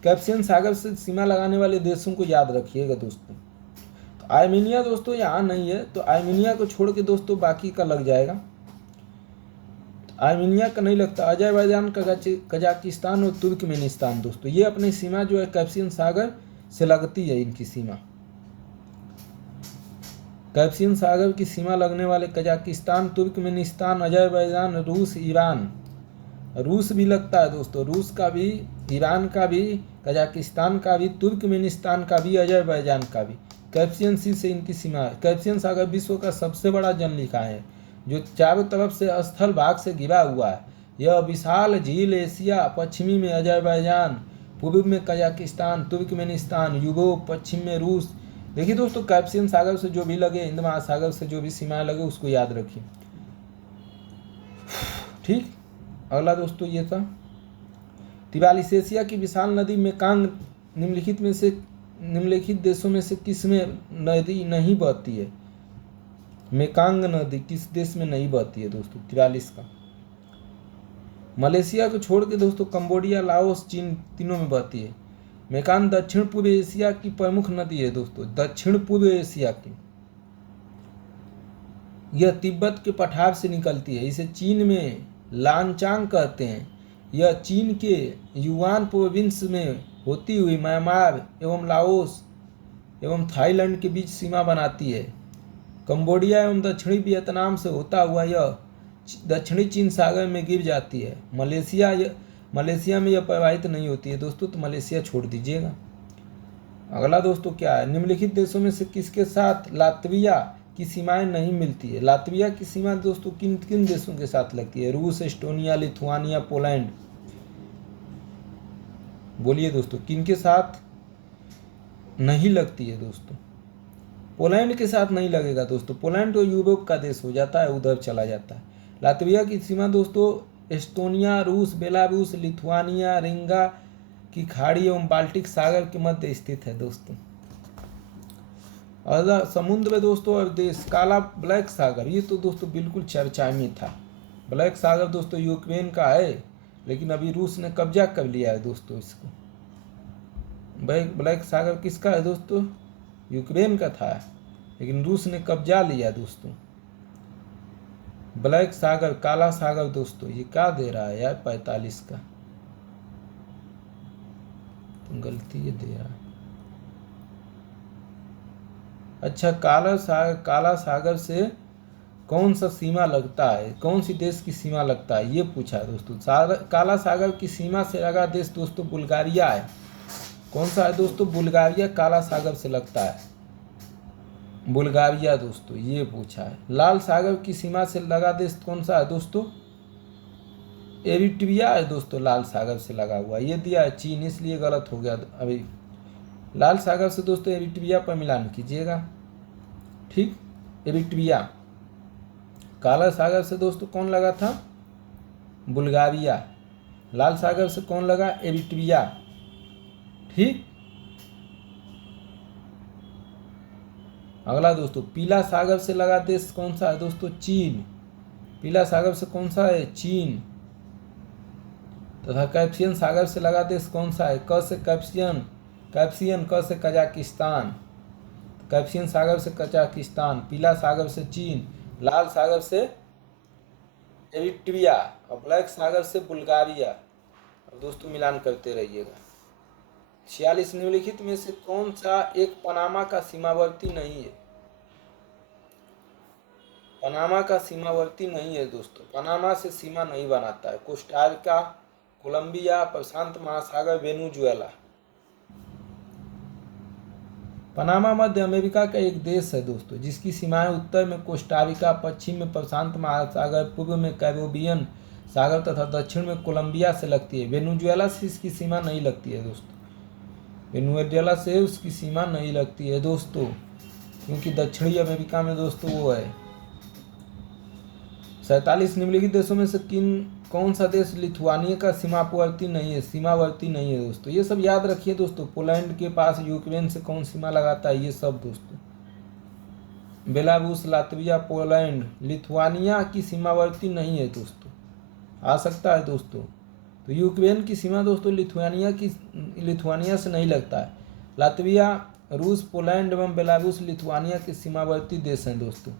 कैस्पियन सागर से सीमा लगाने वाले देशों को याद रखिएगा दोस्तों। तो आर्मेनिया दोस्तों यहाँ नहीं है, तो आर्मेनिया को छोड़ के दोस्तों बाकी का लग जाएगा। आर्मेनिया का नहीं लगता। अजरबैजान, कजाकिस्तान और तुर्कमेनिस्तान दोस्तों, ये अपनी सीमा जो है कैस्पियन सागर से लगती है। इनकी सीमा, कैस्पियन सागर की सीमा लगने वाले कजाकिस्तान, तुर्कमेनिस्तान, अजरबैजान, रूस, ईरान, रूस भी लगता है दोस्तों, रूस का भी, ईरान का भी, कजाकिस्तान का भी, तुर्कमेनिस्तान का भी, अजरबैजान का भी। कैस्पियन सी से इनकी सीमा है। कैस्पियन सागर विश्व का सबसे बड़ा जलनिकाय है जो चारों तरफ से स्थल भाग से घिरा हुआ है। यह विशाल झील एशिया, पश्चिमी में अजरबैजान, पूर्व में कजाकिस्तान, तुर्कमेनिस्तान, यूरोप, पश्चिम में रूस। देखिए दोस्तों, कैस्पियन सागर से जो भी लगे, हिंद महासागर से जो भी सीमाएं लगे उसको याद रखिए। ठीक, अगला दोस्तों ये था 43, एशिया की विशाल नदी मेकांग निम्नलिखित देशों में से किस में नदी नहीं बहती है? मेकांग नदी किस देश में नहीं बहती है दोस्तों? 43 का मलेशिया को छोड़ के दोस्तों कंबोडिया, लाओस, चीन तीनों में बहती है। मेकांग दक्षिण पूर्व एशिया की प्रमुख नदी है दोस्तों, दक्षिण पूर्व एशिया की। यह तिब्बत के पठार से निकलती है। इसे चीन में लानचांग कहते हैं। यह चीन के युआन प्रोविंस में होती हुई म्यांमार एवं लाओस एवं थाईलैंड के बीच सीमा बनाती है। कंबोडिया एवं दक्षिणी वियतनाम से होता हुआ यह दक्षिणी चीन सागर में गिर जाती है। मलेशिया में यह प्रवाहित नहीं होती है दोस्तों, तो मलेशिया छोड़ दीजिएगा। अगला दोस्तों क्या है? निम्नलिखित देशों में से किसके साथ लातविया की सीमाएं नहीं मिलती है? लातविया की सीमा दोस्तों किन किन देशों के साथ लगती है? रूस, एस्टोनिया, लिथुआनिया, पोलैंड। बोलिए दोस्तों, किन के साथ नहीं लगती है दोस्तों? पोलैंड के साथ नहीं लगेगा दोस्तों, पोलैंड तो यूरोप का देश हो जाता है, उधर चला जाता है। लातविया की सीमा दोस्तों एस्टोनिया, रूस, बेलारूस, लिथुआनिया, रिंगा की खाड़ी एवं बाल्टिक सागर के मध्य स्थित है दोस्तों। और समुद्र दोस्तों और देश, काला ब्लैक सागर, ये तो दोस्तों बिल्कुल चर्चा में था। ब्लैक सागर दोस्तों यूक्रेन का है, लेकिन अभी रूस ने कब्जा कर लिया है दोस्तों इसको। ब्लैक सागर किसका है दोस्तों? यूक्रेन का था, लेकिन रूस ने कब्जा लिया दोस्तों। ब्लैक सागर, काला सागर दोस्तों, ये क्या दे रहा है यार? 45 का गलती ये दे रहा है। अच्छा, काला सागर से कौन सा सीमा लगता है? कौन सी देश की सीमा लगता है ये पूछा है दोस्तों। काला सागर की सीमा से लगा देश दोस्तों बुल्गारिया है। कौन सा है दोस्तों? बुल्गारिया काला सागर से लगता है, बुल्गारिया दोस्तों, ये पूछा है। लाल सागर की सीमा से लगा देश कौन सा है दोस्तों? एरिट्रिया है दोस्तों, लाल सागर से लगा हुआ। ये दिया है चीन, इसलिए गलत हो गया अभी। लाल सागर से दोस्तों एरिट्रिया पर मिलान कीजिएगा। ठीक, एरिट्रिया। काला सागर से दोस्तों कौन लगा था? बुल्गारिया। लाल सागर से कौन लगा? एरिट्रिया। ठीक, अगला दोस्तों, पीला सागर से लगा देश कौन सा है दोस्तों? चीन। पीला सागर से कौन सा है? चीन। तथा कैस्पियन सागर से लगा देश कौन सा है? क से कैस्पियन, क से कजाकिस्तान। कैस्पियन सागर से कजाकिस्तान, पीला सागर से चीन, लाल सागर से एरिट्रिया और ब्लैक सागर से बुल्गारिया। अब दोस्तों मिलान करते रहिएगा। 46 निम्नलिखित में से कौन सा एक पनामा का सीमावर्ती नहीं है? पनामा का सीमावर्ती नहीं है दोस्तों, पनामा से सीमा नहीं बनाता है। कोस्टारिका, कोलंबिया, प्रशांत महासागर, वेनेजुएला। पनामा मध्य अमेरिका का एक देश है दोस्तों, जिसकी सीमाएं उत्तर में कोस्टारिका, पश्चिम में प्रशांत महासागर, पूर्व में कैरिबियन सागर तथा दक्षिण में कोलंबिया से लगती है। वेनेजुएला से इसकी सीमा नहीं लगती है दोस्तों, वेनेजुएला से उसकी सीमा नहीं लगती है दोस्तों, क्योंकि दक्षिणी अमेरिका में दोस्तों वो है। 47 निम्नलिखित देशों में से कौन सा देश लिथुआनिया का सीमावर्ती नहीं है, सीमावर्ती नहीं है दोस्तों? ये सब याद रखिए दोस्तों। पोलैंड के पास यूक्रेन से कौन सीमा लगाता है, ये सब दोस्तों। बेलारूस, लातविया, पोलैंड, लिथुआनिया की सीमावर्ती नहीं है दोस्तों, आ सकता है दोस्तों। तो यूक्रेन की सीमा दोस्तों लिथुआनिया से नहीं लगता है। लातविया, रूस, पोलैंड एवं बेलारूस लिथुआनिया के सीमावर्ती देश हैं दोस्तों।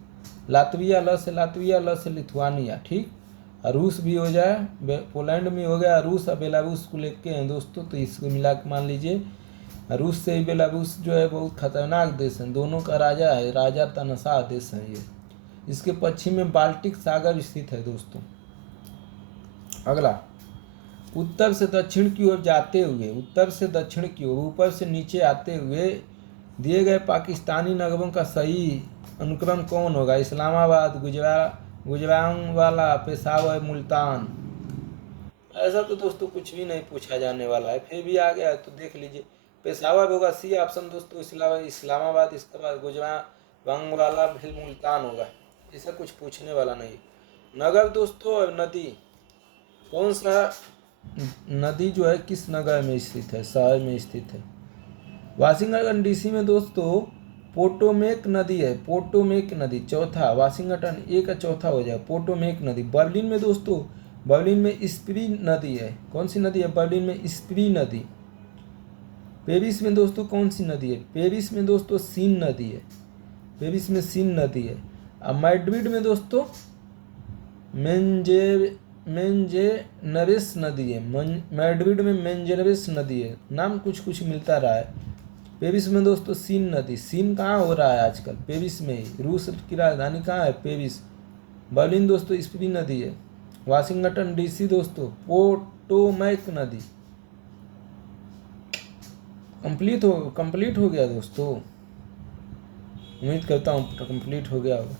लातविया ल से लिथुआनिया, ठीक। और रूस भी हो जाए, पोलैंड में हो गया, रूस और बेलारूस को लेके हैं दोस्तों। तो इसको मिला के मान लीजिए, रूस से बेलारूस जो है बहुत खतरनाक देश है, दोनों का राजा है, राजा तनसा देश है ये। इसके पश्चिम में बाल्टिक सागर स्थित है दोस्तों। अगला, उत्तर से दक्षिण की ओर जाते हुए, उत्तर से दक्षिण की ओर ऊपर से नीचे आते हुए दिए गए पाकिस्तानी नगरों का सही अनुक्रम कौन होगा? इस्लामाबाद, गुजरांवाला, पेशावर, मुल्तान। ऐसा तो दोस्तों कुछ भी नहीं पूछा जाने वाला है, फिर भी आ गया है तो देख लीजिए। पेशावर होगा सी ऑप्शन दोस्तों, इस्लामाबाद, इसके बाद गुजरांवाला, फिर मुल्तान होगा। ऐसा कुछ पूछने वाला नहीं। नगर दोस्तों और नदी, कौन सा नदी जो है किस नगर में स्थित है, शहर में स्थित है? वाशिंगटन डीसी में दोस्तों पोटोमेक नदी है, पोटोमेक नदी। चौथा, वाशिंगटन ए का चौथा हो जाए, पोटोमेक नदी। बर्लिन में दोस्तों, बर्लिन में स्प्री नदी है। कौन सी नदी है? बर्लिन में स्प्री नदी। पेरिस में दोस्तों कौन सी नदी है? पेरिस में दोस्तों सीन नदी है, पेरिस में सीन नदी है। अब मैड्रिड में दोस्तों मेंजेनरेस नदी है, मैड्रिड में मेंजेनरेस नदी है। नाम कुछ कुछ मिलता रहा है। पेरिस में दोस्तों सीन नदी। सीन कहाँ हो रहा है आजकल? पेरिस में ही। रूस की राजधानी कहाँ है? पेरिस। बर्लिन दोस्तों स्प्री नदी है। वाशिंगटन डीसी दोस्तों पोटोमैक नदी। कंप्लीट हो गया दोस्तों, उम्मीद करता हूँ कंप्लीट हो गया होगा।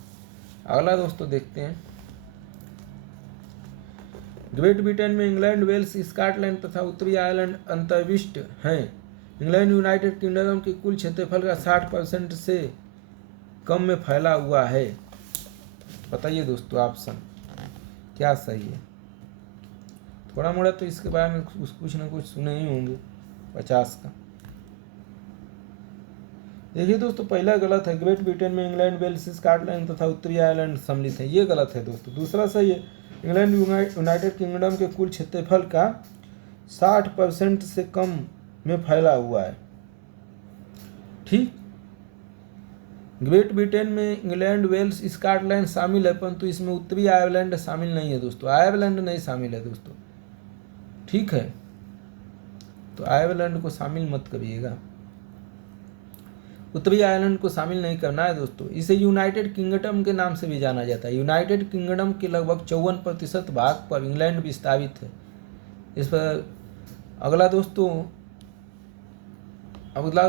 अगला दोस्तों देखते हैं। ग्रेट ब्रिटेन में इंग्लैंड, वेल्स, स्कॉटलैंड तथा उत्तरी आयरलैंड अंतर्विष्ट हैं। इंग्लैंड यूनाइटेड किंगडम के कुल क्षेत्रफल का 60% से कम में फैला हुआ है। बताइए दोस्तों ऑप्शन क्या सही है? थोड़ा मोड़ा तो इसके बारे में कुछ ना कुछ सुने ही होंगे। 50 का देखिए दोस्तों, पहला गलत है। ग्रेट ब्रिटेन में इंग्लैंड, वेल्स, स्कॉटलैंड तथा उत्तरी आयरलैंड सम्मिलित है, ये गलत है दोस्तों। दूसरा सही है, इंग्लैंड यूनाइटेड किंगडम के कुल क्षेत्रफल का 60% से कम में फैला हुआ है, ठीक। ग्रेट ब्रिटेन में इंग्लैंड, वेल्स, स्कॉटलैंड शामिल है, परंतु इसमें उत्तरी आयरलैंड शामिल नहीं है दोस्तों। आयरलैंड नहीं शामिल है दोस्तों, ठीक है। तो आयरलैंड को शामिल मत करिएगा, उत्तरी आयरलैंड को शामिल नहीं करना है दोस्तों। इसे यूनाइटेड किंगडम के नाम से भी जाना जाता है। यूनाइटेड किंगडम के लगभग 54% भाग पर इंग्लैंड विस्तारित है। इस पर अगला दोस्तों बोला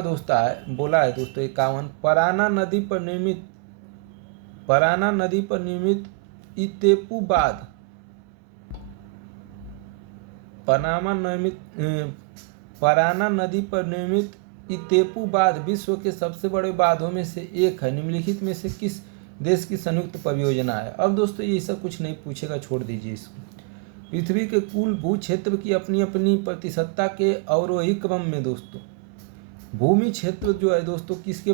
है दोस्तों 51, पराना नदी पर निर्मित इतेपुबाद, पराना नदी पर निर्मित इतेपुबाद विश्व के सबसे बड़े बांधों में से एक है। निम्नलिखित में से किस देश की संयुक्त परियोजना है? अब दोस्तों ये सब कुछ नहीं पूछेगा, छोड़ दीजिए इसको। पृथ्वी के कुल भू क्षेत्र की अपनी अपनी प्रतिशतता के अवरोही क्रम में दोस्तों भूमि क्षेत्र जो है दोस्तों किसका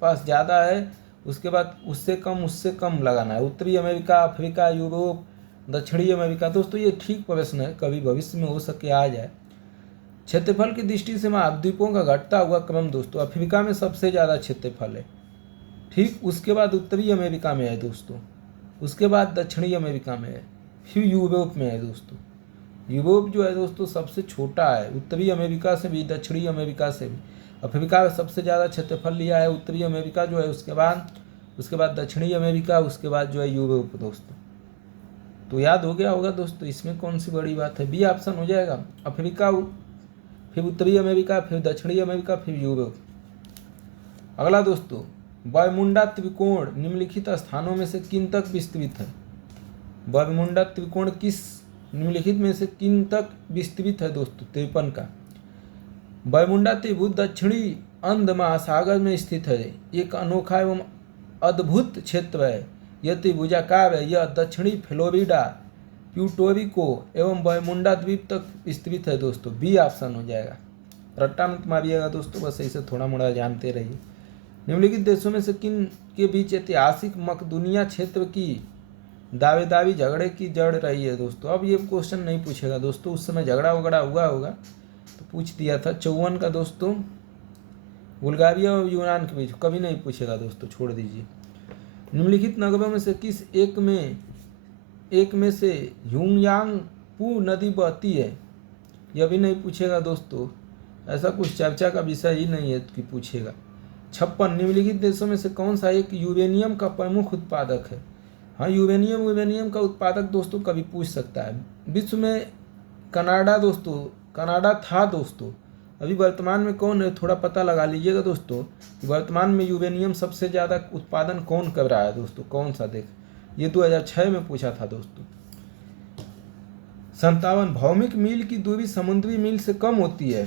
पास ज़्यादा है, उसके बाद उससे कम लगाना है। उत्तरी अमेरिका, अफ्रीका, यूरोप, दक्षिणी अमेरिका। दोस्तों ये ठीक प्रश्न है, कभी भविष्य में हो सके आ जाए। क्षेत्रफल की दृष्टि से महाद्वीपों का घटता हुआ क्रम दोस्तों, अफ्रीका में सबसे ज़्यादा क्षेत्रफल है, ठीक। उसके बाद उत्तरी अमेरिका में है दोस्तों, उसके बाद दक्षिणी अमेरिका में है, फिर यूरोप में है दोस्तों। यूरोप जो है दोस्तों सबसे छोटा है, उत्तरी अमेरिका से भी, दक्षिणी अमेरिका से भी। अफ्रीका में सबसे ज़्यादा क्षेत्रफल लिया है उत्तरी अमेरिका जो है, उसके बाद दक्षिणी अमेरिका, उसके बाद जो है यूरोप दोस्तों। तो याद हो गया होगा दोस्तों, इसमें कौन सी बड़ी बात है, बी ऑप्शन हो जाएगा। अफ्रीका, फिर उत्तरी अमेरिका, फिर दक्षिणी अमेरिका, फिर यूरोप। अगला दोस्तों, बरमुंडा त्रिकोण निम्नलिखित स्थानों में से किन तक विस्तृत है? बरमुंडा त्रिकोण किस निम्नलिखित में से किन तक विस्तृत है दोस्तों? 53 का। बरमुंडा त्रिभुज दक्षिणी अंध महासागर में स्थित है, एक अनोखा एवं अद्भुत क्षेत्र है। यह त्रिभुजाकार है, यह दक्षिणी फ्लोरिडा, प्यूर्टोरिको एवं बरमुंडा द्वीप तक विस्तृत है दोस्तों। बी ऑप्शन हो जाएगा। रट्टा मत मारिएगा दोस्तों, बस ऐसे थोड़ा मोड़ा जानते रहिए। निम्नलिखित देशों में से किन के बीच ऐतिहासिक मकदूनिया क्षेत्र की दावेदारी झगड़े की जड़ रही है दोस्तों? अब ये क्वेश्चन नहीं पूछेगा दोस्तों, उस समय झगड़ा वगड़ा हुआ होगा तो पूछ दिया था। 54 का दोस्तों, बुल्गारिया और यूनान के बीच, कभी नहीं पूछेगा दोस्तों, छोड़ दीजिए। निम्नलिखित नगरों में से किस एक में से ह्यूयांग पू नदी बहती है? यह भी नहीं पूछेगा दोस्तों, ऐसा कुछ चर्चा का विषय ही नहीं है कि पूछेगा। 56, निम्नलिखित देशों में से कौन सा एक यूरेनियम का प्रमुख उत्पादक है? हाँ, यूरेनियम का उत्पादक दोस्तों कभी पूछ सकता है। विश्व में कनाडा दोस्तों, कनाडा था दोस्तों, अभी वर्तमान में कौन है थोड़ा पता लगा लीजिएगा दोस्तों। वर्तमान में यूरेनियम सबसे ज़्यादा उत्पादन कौन कर रहा है दोस्तों, कौन सा देश? ये 2006 में पूछा था दोस्तों। 57, भौमिक मील की दूरी समुद्री मील से कम होती है।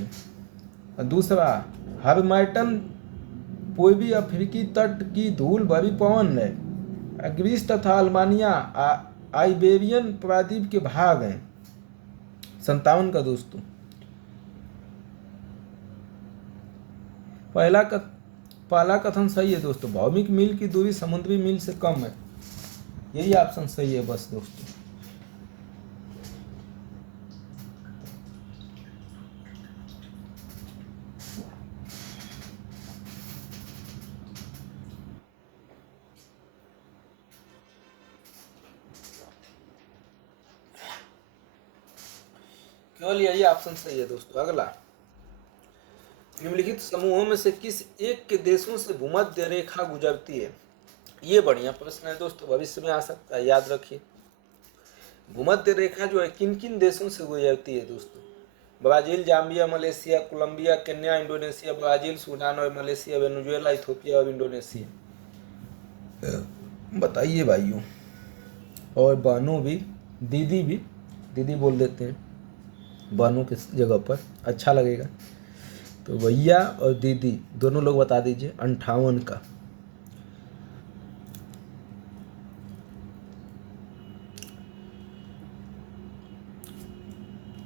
दूसरा, हर्माइटन पूर्वी अफ्रीकी तट की धूल भरी पवन है। ग्रीस तथा अल्बानिया आइबेरियन प्रायद्वीप के भाग हैं। 57 का दोस्तों, पहला कथन सही है दोस्तों, भौमिक मील की दूरी समुद्री मील से कम है, यही ऑप्शन सही है बस दोस्तों। केवल यही ऑप्शन सही है दोस्तों। अगला, निम्नलिखित समूहों में से किस एक के देशों से भूमध्य रेखा गुजरती है? ये बढ़िया प्रश्न है दोस्तों, भविष्य में आ सकता है, याद रखिए। भूमध्य रेखा जो है किन किन देशों से गुजरती है दोस्तों? Brazil, Zambia, Malaysia, Colombia, Kenya, Indonesia. Brazil, Sudan और मलेशिया, वेनेजुएला, इथियोपिया और इंडोनेशिया। बताइए भाइयों, और बहनों भी, दीदी बोल देते हैं बहनों के जगह पर, अच्छा लगेगा। तो भैया और दीदी दोनों लोग बता दीजिए। 58 का।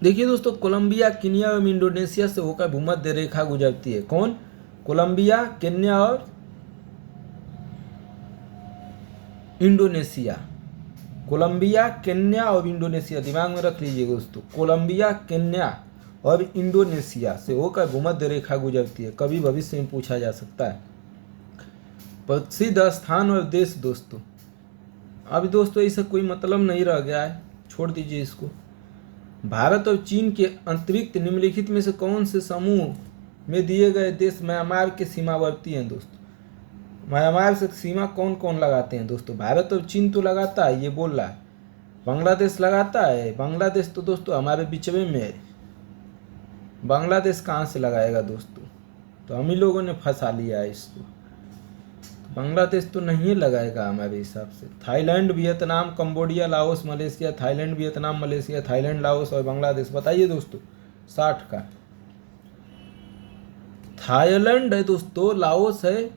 देखिए दोस्तों, कोलंबिया, केन्या और इंडोनेशिया से होकर भूमध्य रेखा गुजरती है। कौन? कोलंबिया, केन्या और इंडोनेशिया। कोलंबिया, केन्या और इंडोनेशिया, दिमाग में रख लीजिए दोस्तों। कोलंबिया, केन्या और इंडोनेशिया से होकर भूमध्य रेखा गुजरती है, कभी भविष्य में पूछा जा सकता है। प्रसिद्ध स्थान और देश दोस्तों, अभी दोस्तों इससे कोई मतलब नहीं रह गया है, छोड़ दीजिए इसको। भारत और चीन के अतिरिक्त निम्नलिखित में से कौन से समूह में दिए गए देश म्यांमार के सीमावर्ती हैं दोस्तों? म्यांमार से सीमा कौन कौन लगाते हैं दोस्तों? भारत और चीन तो लगाता है, ये बोल रहा है। बांग्लादेश लगाता है, बांग्लादेश तो दोस्तों हमारे बीचवे में है। बांग्लादेश कहाँ से लगाएगा दोस्तों? तो हम ही लोगों ने फंसा लिया है इसको। बांग्लादेश तो नहीं लगाएगा हमारे हिसाब से। Thailand, Vietnam, Cambodia, Laos, Malaysia. Thailand, Vietnam, Malaysia, Thailand, Laos और बांग्लादेश। बताइए दोस्तों। 60 का। थाईलैंड है दोस्तों, लाओस है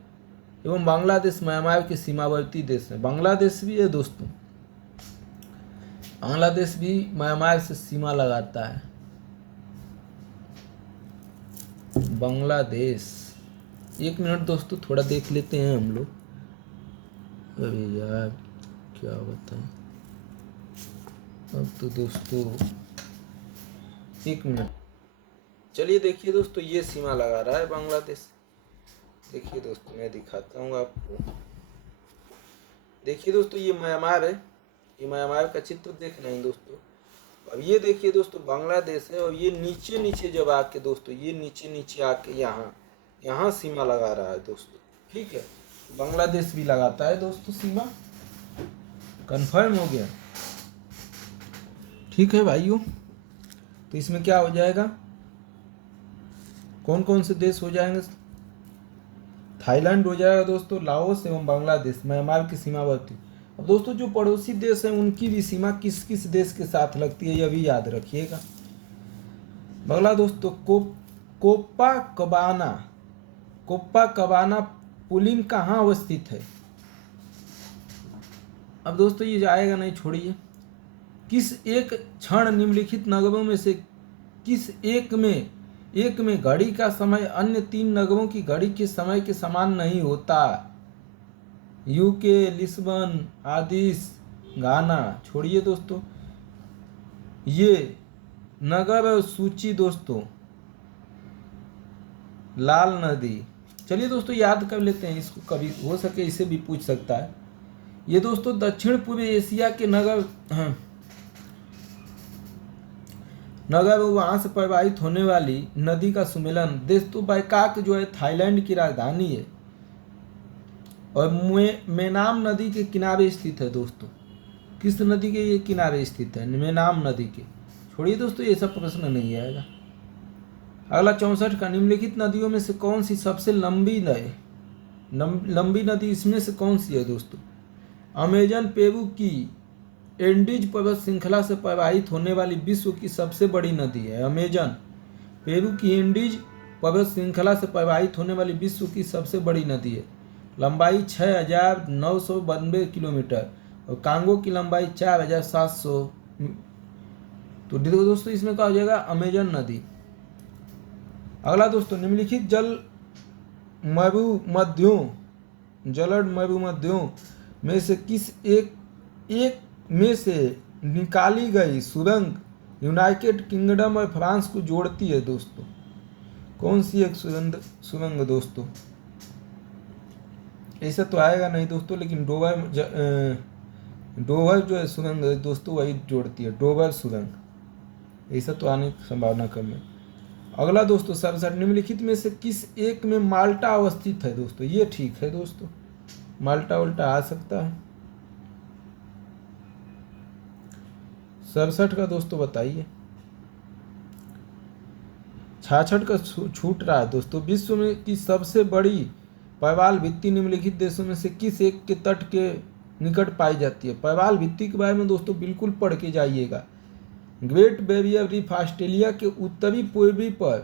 एवं बांग्लादेश म्यांमार के सीमावर्ती देश है। बांग्लादेश भी है दोस्तों, बांग्लादेश भी म्यांमार से सीमा लगाता है। बांग्लादेश, एक मिनट दोस्तों थोड़ा देख लेते हैं हम लोग। अरे यार क्या बताएं, अब तो दोस्तों एक मिनट, चलिए देखिए दोस्तों, ये सीमा लगा रहा है बांग्लादेश। देखिए दोस्तों मैं दिखाता हूँ आपको, देखिए दोस्तों, ये म्यांमार है, ये म्यांमार का चित्र देख रहे हैं दोस्तों। अब ये देखिए दोस्तों, बांग्लादेश है, और ये नीचे नीचे जब आके दोस्तों, ये नीचे नीचे आके यहाँ यहाँ सीमा लगा रहा है दोस्तों। ठीक है, बांग्लादेश भी लगाता है दोस्तों सीमा, कंफर्म हो गया। ठीक है भाइयों, तो इसमें क्या हो जाएगा, कौन कौन से देश हो जाएंगे? थाईलैंड हो जाएगा दोस्तों, लाओस एवं बांग्लादेश म्यांमार की सीमावर्ती। अब दोस्तों जो पड़ोसी देश हैं उनकी भी सीमा किस किस देश के साथ लगती है, यह भी याद रखिएगा। अगला दोस्तों, कोप्पा कबाना पुलिन कहाँ अवस्थित है? अब दोस्तों ये जाएगा नहीं, छोड़िए। किस एक क्षण निम्नलिखित नगरों में से किस एक में घड़ी का समय अन्य 3 नगरों की घड़ी के समय के समान नहीं होता? यूके, लिस्बन, आदिस, गाना। छोड़िए दोस्तों, ये नगर सूची दोस्तों, लाल नदी। चलिए दोस्तों याद कर लेते हैं इसको, कभी हो सके इसे भी पूछ सकता है। ये दोस्तों दक्षिण पूर्व एशिया के नगर वहां से प्रवाहित होने वाली नदी का सुमेलन। दोस्तों बैंकॉक जो है थाईलैंड की राजधानी है और मेनाम नदी के किनारे स्थित है दोस्तों। किस नदी के ये किनारे स्थित है? मेनाम नदी के। छोड़िए दोस्तों, ये सब प्रश्न नहीं आएगा। अगला 64 का, निम्नलिखित नदियों में से कौन सी सबसे लंबी नदी इसमें से कौन सी है दोस्तों? अमेजन पेरू की एंडीज पर्वत श्रृंखला से प्रवाहित होने वाली विश्व की सबसे बड़ी नदी है। अमेजन पेरू की एंडीज पर्वत श्रृंखला से प्रवाहित होने वाली विश्व की सबसे बड़ी नदी है। लंबाई 6,992 किलोमीटर और कांगो की लंबाई 4,700। तो दोस्तों इसमें क्या हो जाएगा? अमेजन नदी। अगला दोस्तों, निम्नलिखित जलड मरुमध्यों में से किस एक में से निकाली गई सुरंग यूनाइटेड किंगडम और फ्रांस को जोड़ती है दोस्तों? कौन सी एक सुरंग दोस्तों? ऐसा तो आएगा नहीं दोस्तों, लेकिन डोवर जो है सुरंग दोस्तों, वही जोड़ती है, डोवर सुरंग। ऐसा तो आने की संभावना कम है। अगला दोस्तों 67, निम्नलिखित में से किस एक में माल्टा अवस्थित है दोस्तों? ये ठीक है दोस्तों, माल्टा उल्टा आ सकता है। 67 का दोस्तों बताइए। 66 का छूट रहा है दोस्तों। विश्व में की सबसे बड़ी प्रवाल भित्ति निम्नलिखित देशों में से किस एक के तट के निकट पाई जाती है? प्रवाल भित्ति के बारे में दोस्तों बिल्कुल पढ़ के जाइएगा। ग्रेट बैरियर रीफ ऑस्ट्रेलिया के उत्तरी पूर्वी पर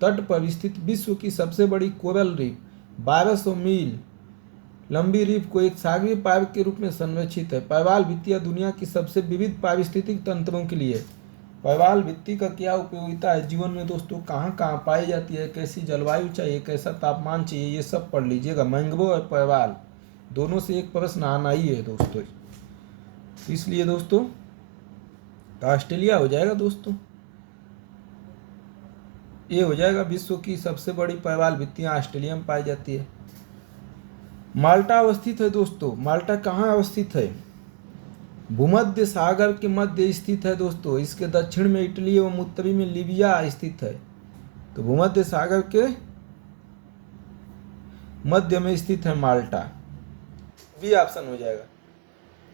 तट पर स्थित विश्व की सबसे बड़ी कोरल रीफ 1200 मील लंबी रीफ को एक सागरीय पार्क के रूप में संरक्षित है। प्रवाल भित्तियां दुनिया की सबसे विविध पारिस्थितिक तंत्रों के लिए। प्रवाल भित्ति का क्या उपयोगिता है जीवन में दोस्तों? कहाँ कहाँ पाई जाती है? कैसी जलवायु चाहिए? कैसा तापमान चाहिए? ये सब पढ़ लीजिएगा। मैंग्रोव और प्रवाल दोनों से एक प्रश्न आना ही है दोस्तों, इसलिए दोस्तों ऑस्ट्रेलिया हो जाएगा दोस्तों। ये हो जाएगा, विश्व की सबसे बड़ी प्रवाल भित्तियां ऑस्ट्रेलिया में पाई जाती है। माल्टा अवस्थित है दोस्तों। माल्टा कहाँ अवस्थित है? भूमध्य सागर के मध्य स्थित है दोस्तों। इसके दक्षिण में इटली एवं उत्तरी में लीबिया स्थित है। तो भूमध्य सागर के मध्य में स्थित है माल्टा। बी ऑप्शन हो जाएगा।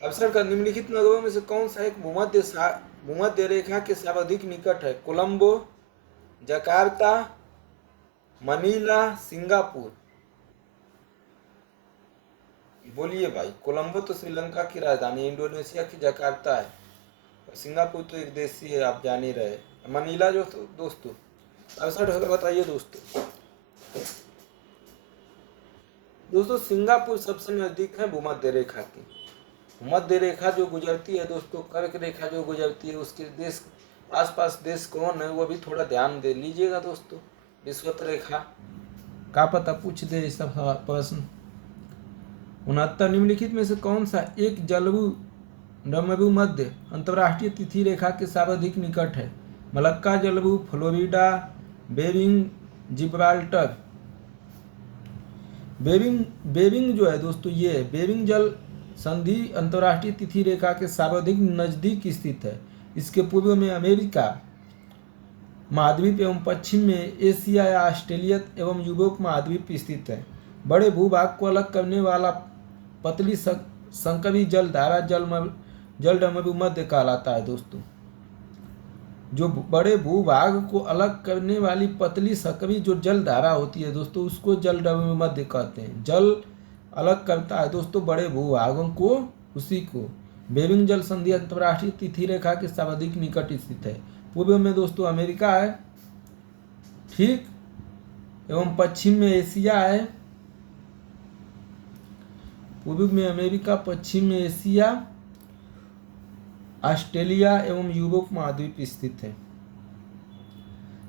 अवसर का, निम्नलिखित नगरों में से कौन सा एक भूमध्य रेखा के सर्वाधिक निकट है? Colombo, Jakarta, Manila, Singapore. बोलिए भाई। कोलंबो तो श्रीलंका की राजधानी, इंडोनेशिया की जकार्ता है, और सिंगापुर तो एक देश ही है, आप जान ही रहे। मनीला जो दोस्तों 68 बताइए दोस्तों। दोस्तों सिंगापुर सबसे नजदीक है भूमध्य रेखा की। मध्य रेखा जो गुजरती है दोस्तों, कर्क रेखा जो गुजरती है, उसके देश आसपास देश कौन है वो भी थोड़ा ध्यान दे लीजिएगा दोस्तों। विषुवत रेखा का पता पूछ दे इस सब प्रश्न। 69, निम्नलिखित में से कौन सा एक जलभू मध्य अंतर्राष्ट्रीय तिथि रेखा के सर्वाधिक निकट है? मलक्का जलभू, फ्लोरिडा, बेरिंग, जिब्राल्टर। बेरिंग जो है दोस्तों, ये बेरिंग संधि अंतर्राष्ट्रीय तिथि रेखा के सर्वाधिक नजदीक स्थित है। इसके पूर्व में अमेरिका महाद्वीप एवं पश्चिम में एशिया या ऑस्ट्रेलिया एवं यूरोप महाद्वीप स्थित है। बड़े भूभाग को अलग करने वाला पतली संकरी जलधारा जलमध्यु कहलाता है दोस्तों। जो बड़े भूभाग को अलग करने वाली पतली संकरी जो जलधारा होती है दोस्तों, उसको जलमध्य कहते हैं। जल अलग करता है दोस्तों बड़े भूभागों को, उसी को बेरिंग जल संधि अंतर्राष्ट्रीय तिथि रेखा के सर्वाधिक निकट स्थित है। पूर्व में दोस्तों अमेरिका है, ठीक, एवं पश्चिम में एशिया है। पूर्व में अमेरिका, पश्चिम में एशिया, ऑस्ट्रेलिया एवं यूरोप महाद्वीप स्थित है।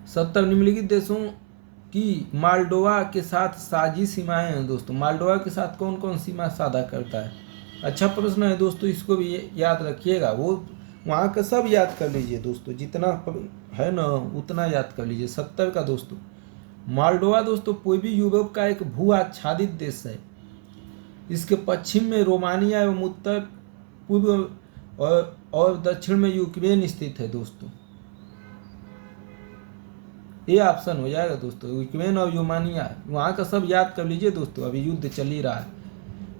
70 निम्नलिखित देशों की मालडोवा के साथ साझी सीमाएं हैं दोस्तों। मालडोवा के साथ कौन कौन सीमा साझा करता है? अच्छा प्रश्न है दोस्तों, इसको भी याद रखिएगा। वो वहाँ का सब याद कर लीजिए दोस्तों, जितना है ना उतना याद कर लीजिए। 70 का दोस्तों मालडोवा दोस्तों पूर्वी यूरोप का एक भू आच्छादित देश है। इसके पश्चिम में रोमानिया एवं उत्तर पूर्व और दक्षिण में यूक्रेन स्थित है दोस्तों। ये ऑप्शन हो जाएगा दोस्तों, यूक्रेन और रोमानिया। वहाँ का सब याद कर लीजिए दोस्तों, अभी युद्ध चल ही रहा है।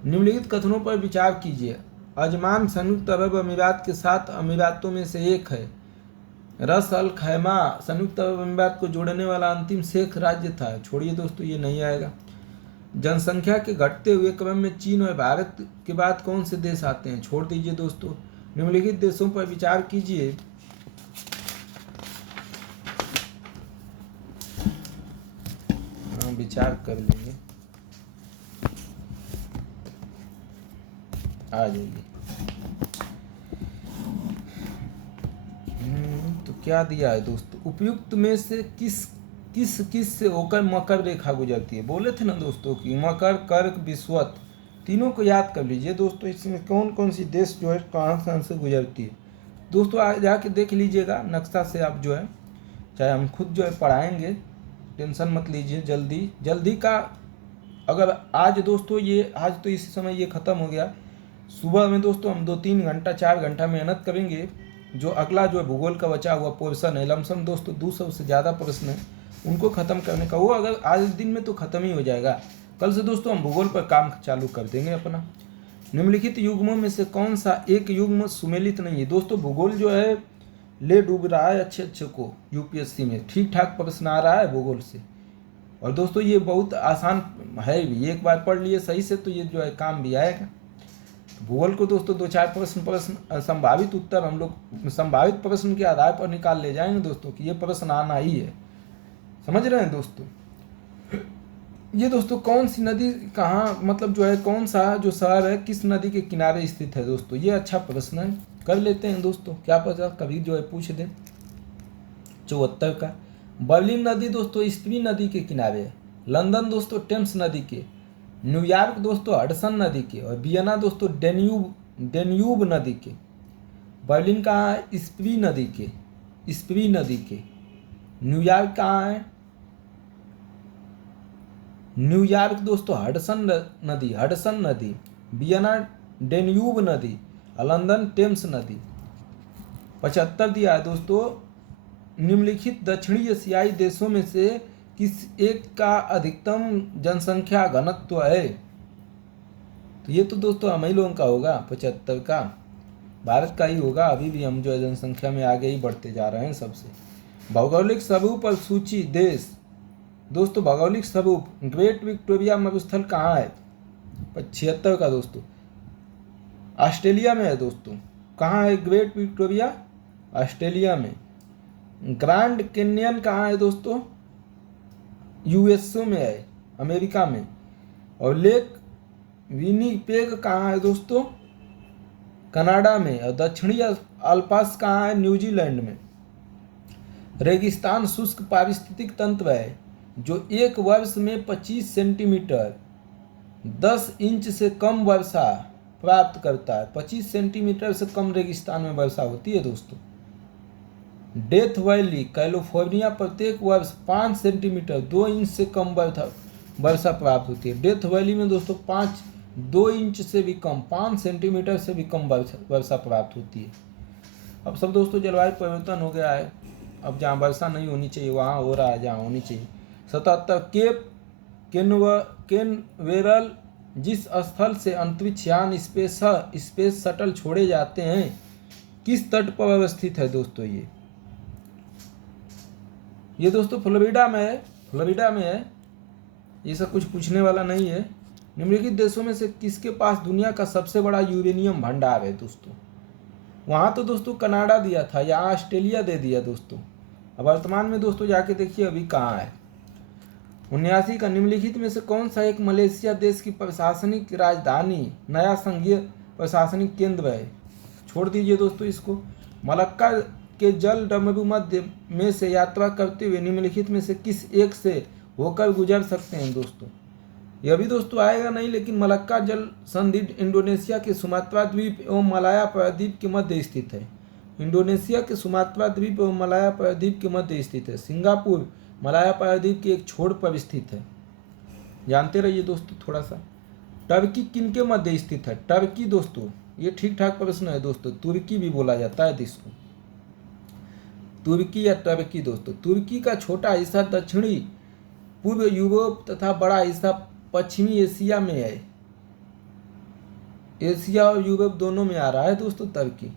निम्नलिखित कथनों पर विचार कीजिए। अजमान संयुक्त अरब अमीरात के 7 अमीरातों में से एक है। रस अल खैमा संयुक्त अरब अमीरात को जोड़ने वाला अंतिम शेख राज्य था। छोड़िए दोस्तों, ये नहीं आएगा। जनसंख्या के घटते हुए क्रम में चीन और भारत के बाद कौन से देश आते हैं? छोड़ दीजिए दोस्तों। निम्नलिखित देशों पर विचार कीजिए। विचार कर लेंगे, आ जाइए। तो क्या दिया है दोस्तों? उपयुक्त में से किस से होकर मकर रेखा गुजरती है? बोले थे ना दोस्तों कि मकर, कर्क, विषुवत, तीनों को याद कर लीजिए दोस्तों। इसमें कौन कौन सी देश जो है कहाँ से गुजरती है दोस्तों, आज जाके देख लीजिएगा नक्शा से। आप जो है, चाहे हम खुद जो है पढ़ाएंगे, टेंशन मत लीजिए। जल्दी का अगर आज दोस्तों ये आज तो इस समय ये ख़त्म हो गया। सुबह में दोस्तों हम 2-3 घंटा 4 घंटा मेहनत करेंगे। जो अगला जो है भूगोल का बचा हुआ पोर्शन है, लमसम दोस्तों 200 से ज़्यादा प्रश्न है, उनको ख़त्म करने का। वो अगर आज दिन में तो ख़त्म ही हो जाएगा। कल से दोस्तों हम भूगोल पर काम चालू कर देंगे अपना। निम्नलिखित युग्मों में से कौन सा एक युग्म सुमेलित नहीं है? दोस्तों भूगोल जो है ले डूब रहा है अच्छे को। यूपीएससी में ठीक ठाक प्रश्न आ रहा है भूगोल से। और दोस्तों ये बहुत आसान है भी, एक बार पढ़ लिए सही से तो ये जो है काम भी आएगा। भूगोल को दोस्तों 2-4 प्रश्न संभावित उत्तर हम लोग संभावित प्रश्न के आधार पर निकाल ले जाएंगे दोस्तों कि ये प्रश्न आना ही है। समझ रहे हैं दोस्तों? ये दोस्तों कौन सी नदी कहाँ, मतलब जो है कौन सा जो शहर है किस नदी के किनारे स्थित है दोस्तों? ये अच्छा प्रश्न है, कर लेते हैं दोस्तों, क्या पता कभी जो है पूछ दें। 74 का बर्लिन नदी दोस्तों स्प्री नदी के किनारे है। लंदन दोस्तों टेम्स नदी के। न्यूयॉर्क दोस्तों हडसन नदी के। और वियना दोस्तों डेन्यूब नदी के। बर्लिन कहाँ है? स्प्री नदी के। न्यूयॉर्क कहाँ है? न्यूयॉर्क दोस्तों हडसन नदी। वियना डेन्यूब नदी। लंदन टेम्स नदी। 75 दिया है दोस्तों। निम्नलिखित दक्षिणी एशियाई देशों में से किस एक का अधिकतम जनसंख्या घनत्व है? तो ये तो दोस्तों हम ही लोगों का होगा। 75 का भारत का ही होगा। अभी भी हम जो है जनसंख्या में आगे ही बढ़ते जा रहे हैं सबसे। भौगोलिक स्वरूप और सूची देश दोस्तों। भौगोलिक स्वरूप ग्रेट विक्टोरिया मरुस्थल कहाँ है? 76 का दोस्तों ऑस्ट्रेलिया में है दोस्तों। कहाँ है ग्रेट विक्टोरिया? ऑस्ट्रेलिया में। ग्रैंड कैन्यन कहाँ है दोस्तों? यूएसए में है, अमेरिका में। और लेक विनिपेग कहाँ है दोस्तों? कनाडा में। और दक्षिणी अल्पास कहाँ है? न्यूजीलैंड में। रेगिस्तान शुष्क पारिस्थितिक तंत्र है जो एक वर्ष में 25 सेंटीमीटर 10 इंच से कम वर्षा प्राप्त करता है। 25 सेंटीमीटर से कम रेगिस्तान में वर्षा होती है दोस्तों। डेथ वैली कैलिफोर्निया प्रत्येक वर्ष 5 सेंटीमीटर 2 इंच से कम वर्षा प्राप्त होती है। डेथ वैली में दोस्तों 2 इंच से भी कम, 5 सेंटीमीटर से भी कम वर्षा प्राप्त होती है। अब सब दोस्तों जलवायु परिवर्तन हो गया है, अब जहाँ वर्षा नहीं होनी चाहिए वहाँ हो रहा है जहाँ होनी चाहिए। 77 केप केनवेरल, जिस स्थल से अंतरिक्ष यान स्पेस शटल छोड़े जाते हैं, किस तट पर अवस्थित है दोस्तों? ये दोस्तों फ्लोरिडा में है, फ्लोरिडा में है। ये सब कुछ पूछने वाला नहीं है। निम्नलिखित देशों में से किसके पास दुनिया का सबसे बड़ा यूरेनियम भंडार है दोस्तों? वहाँ तो दोस्तों कनाडा दिया था, यहाँ ऑस्ट्रेलिया दे दिया दोस्तों। अब वर्तमान में दोस्तों जाके देखिए अभी कहाँ है। 79 का निम्नलिखित में से कौन सा एक मलेशिया देश की प्रशासनिक राजधानी नया संघीय प्रशासनिक केंद्र है? छोड़ दीजिए दोस्तों इसको। मलक्का के जल डमरू मध्य में से यात्रा करते हुए निम्नलिखित में से किस एक से होकर गुजर सकते हैं दोस्तों? यह भी दोस्तों आएगा नहीं, लेकिन मलक्का जल संधि इंडोनेशिया के सुमात्रा द्वीप एवं मलाया प्रायद्वीप के मध्य स्थित है। इंडोनेशिया के सुमात्रा द्वीप एवं मलाया प्रायद्वीप के मध्य स्थित है। सिंगापुर मलाया प्रायद्वीप के एक छोर पर स्थित है। जानते रहिए दोस्तों थोड़ा सा। टर्की किन के मध्य स्थित है? टर्की दोस्तों, ये ठीक ठाक प्रश्न है दोस्तों। तुर्की भी बोला जाता है देश को, तुर्की या टर्की दोस्तों। तुर्की का छोटा हिस्सा दक्षिणी पूर्व यूरोप तथा बड़ा हिस्सा पश्चिमी एशिया में है। एशिया और यूरोप दोनों में आ रहा है दोस्तों तुर्की,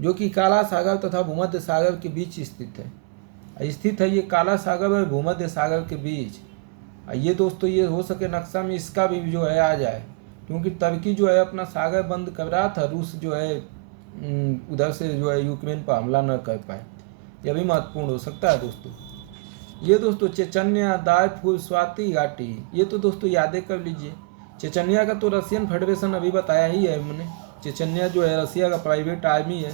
जो कि काला सागर तथा भूमध्य सागर के बीच स्थित है। ये काला सागर और भूमध्य सागर के बीच। ये दोस्तों ये हो सके नक्शा में इसका भी जो है आ जाए, क्योंकि तुर्की जो है अपना सागर बंद कर रहा था, रूस जो है उधर से जो है यूक्रेन पर हमला न कर पाए। यह भी महत्वपूर्ण हो सकता है दोस्तों। ये दोस्तों चेचन्या, दारफुर, स्वाति घाटी, ये तो दोस्तों यादें कर लीजिए। चेचन्या का तो रशियन फेडरेशन अभी बताया ही है मैंने। चेचन्या जो है रसिया का प्राइवेट आर्मी है,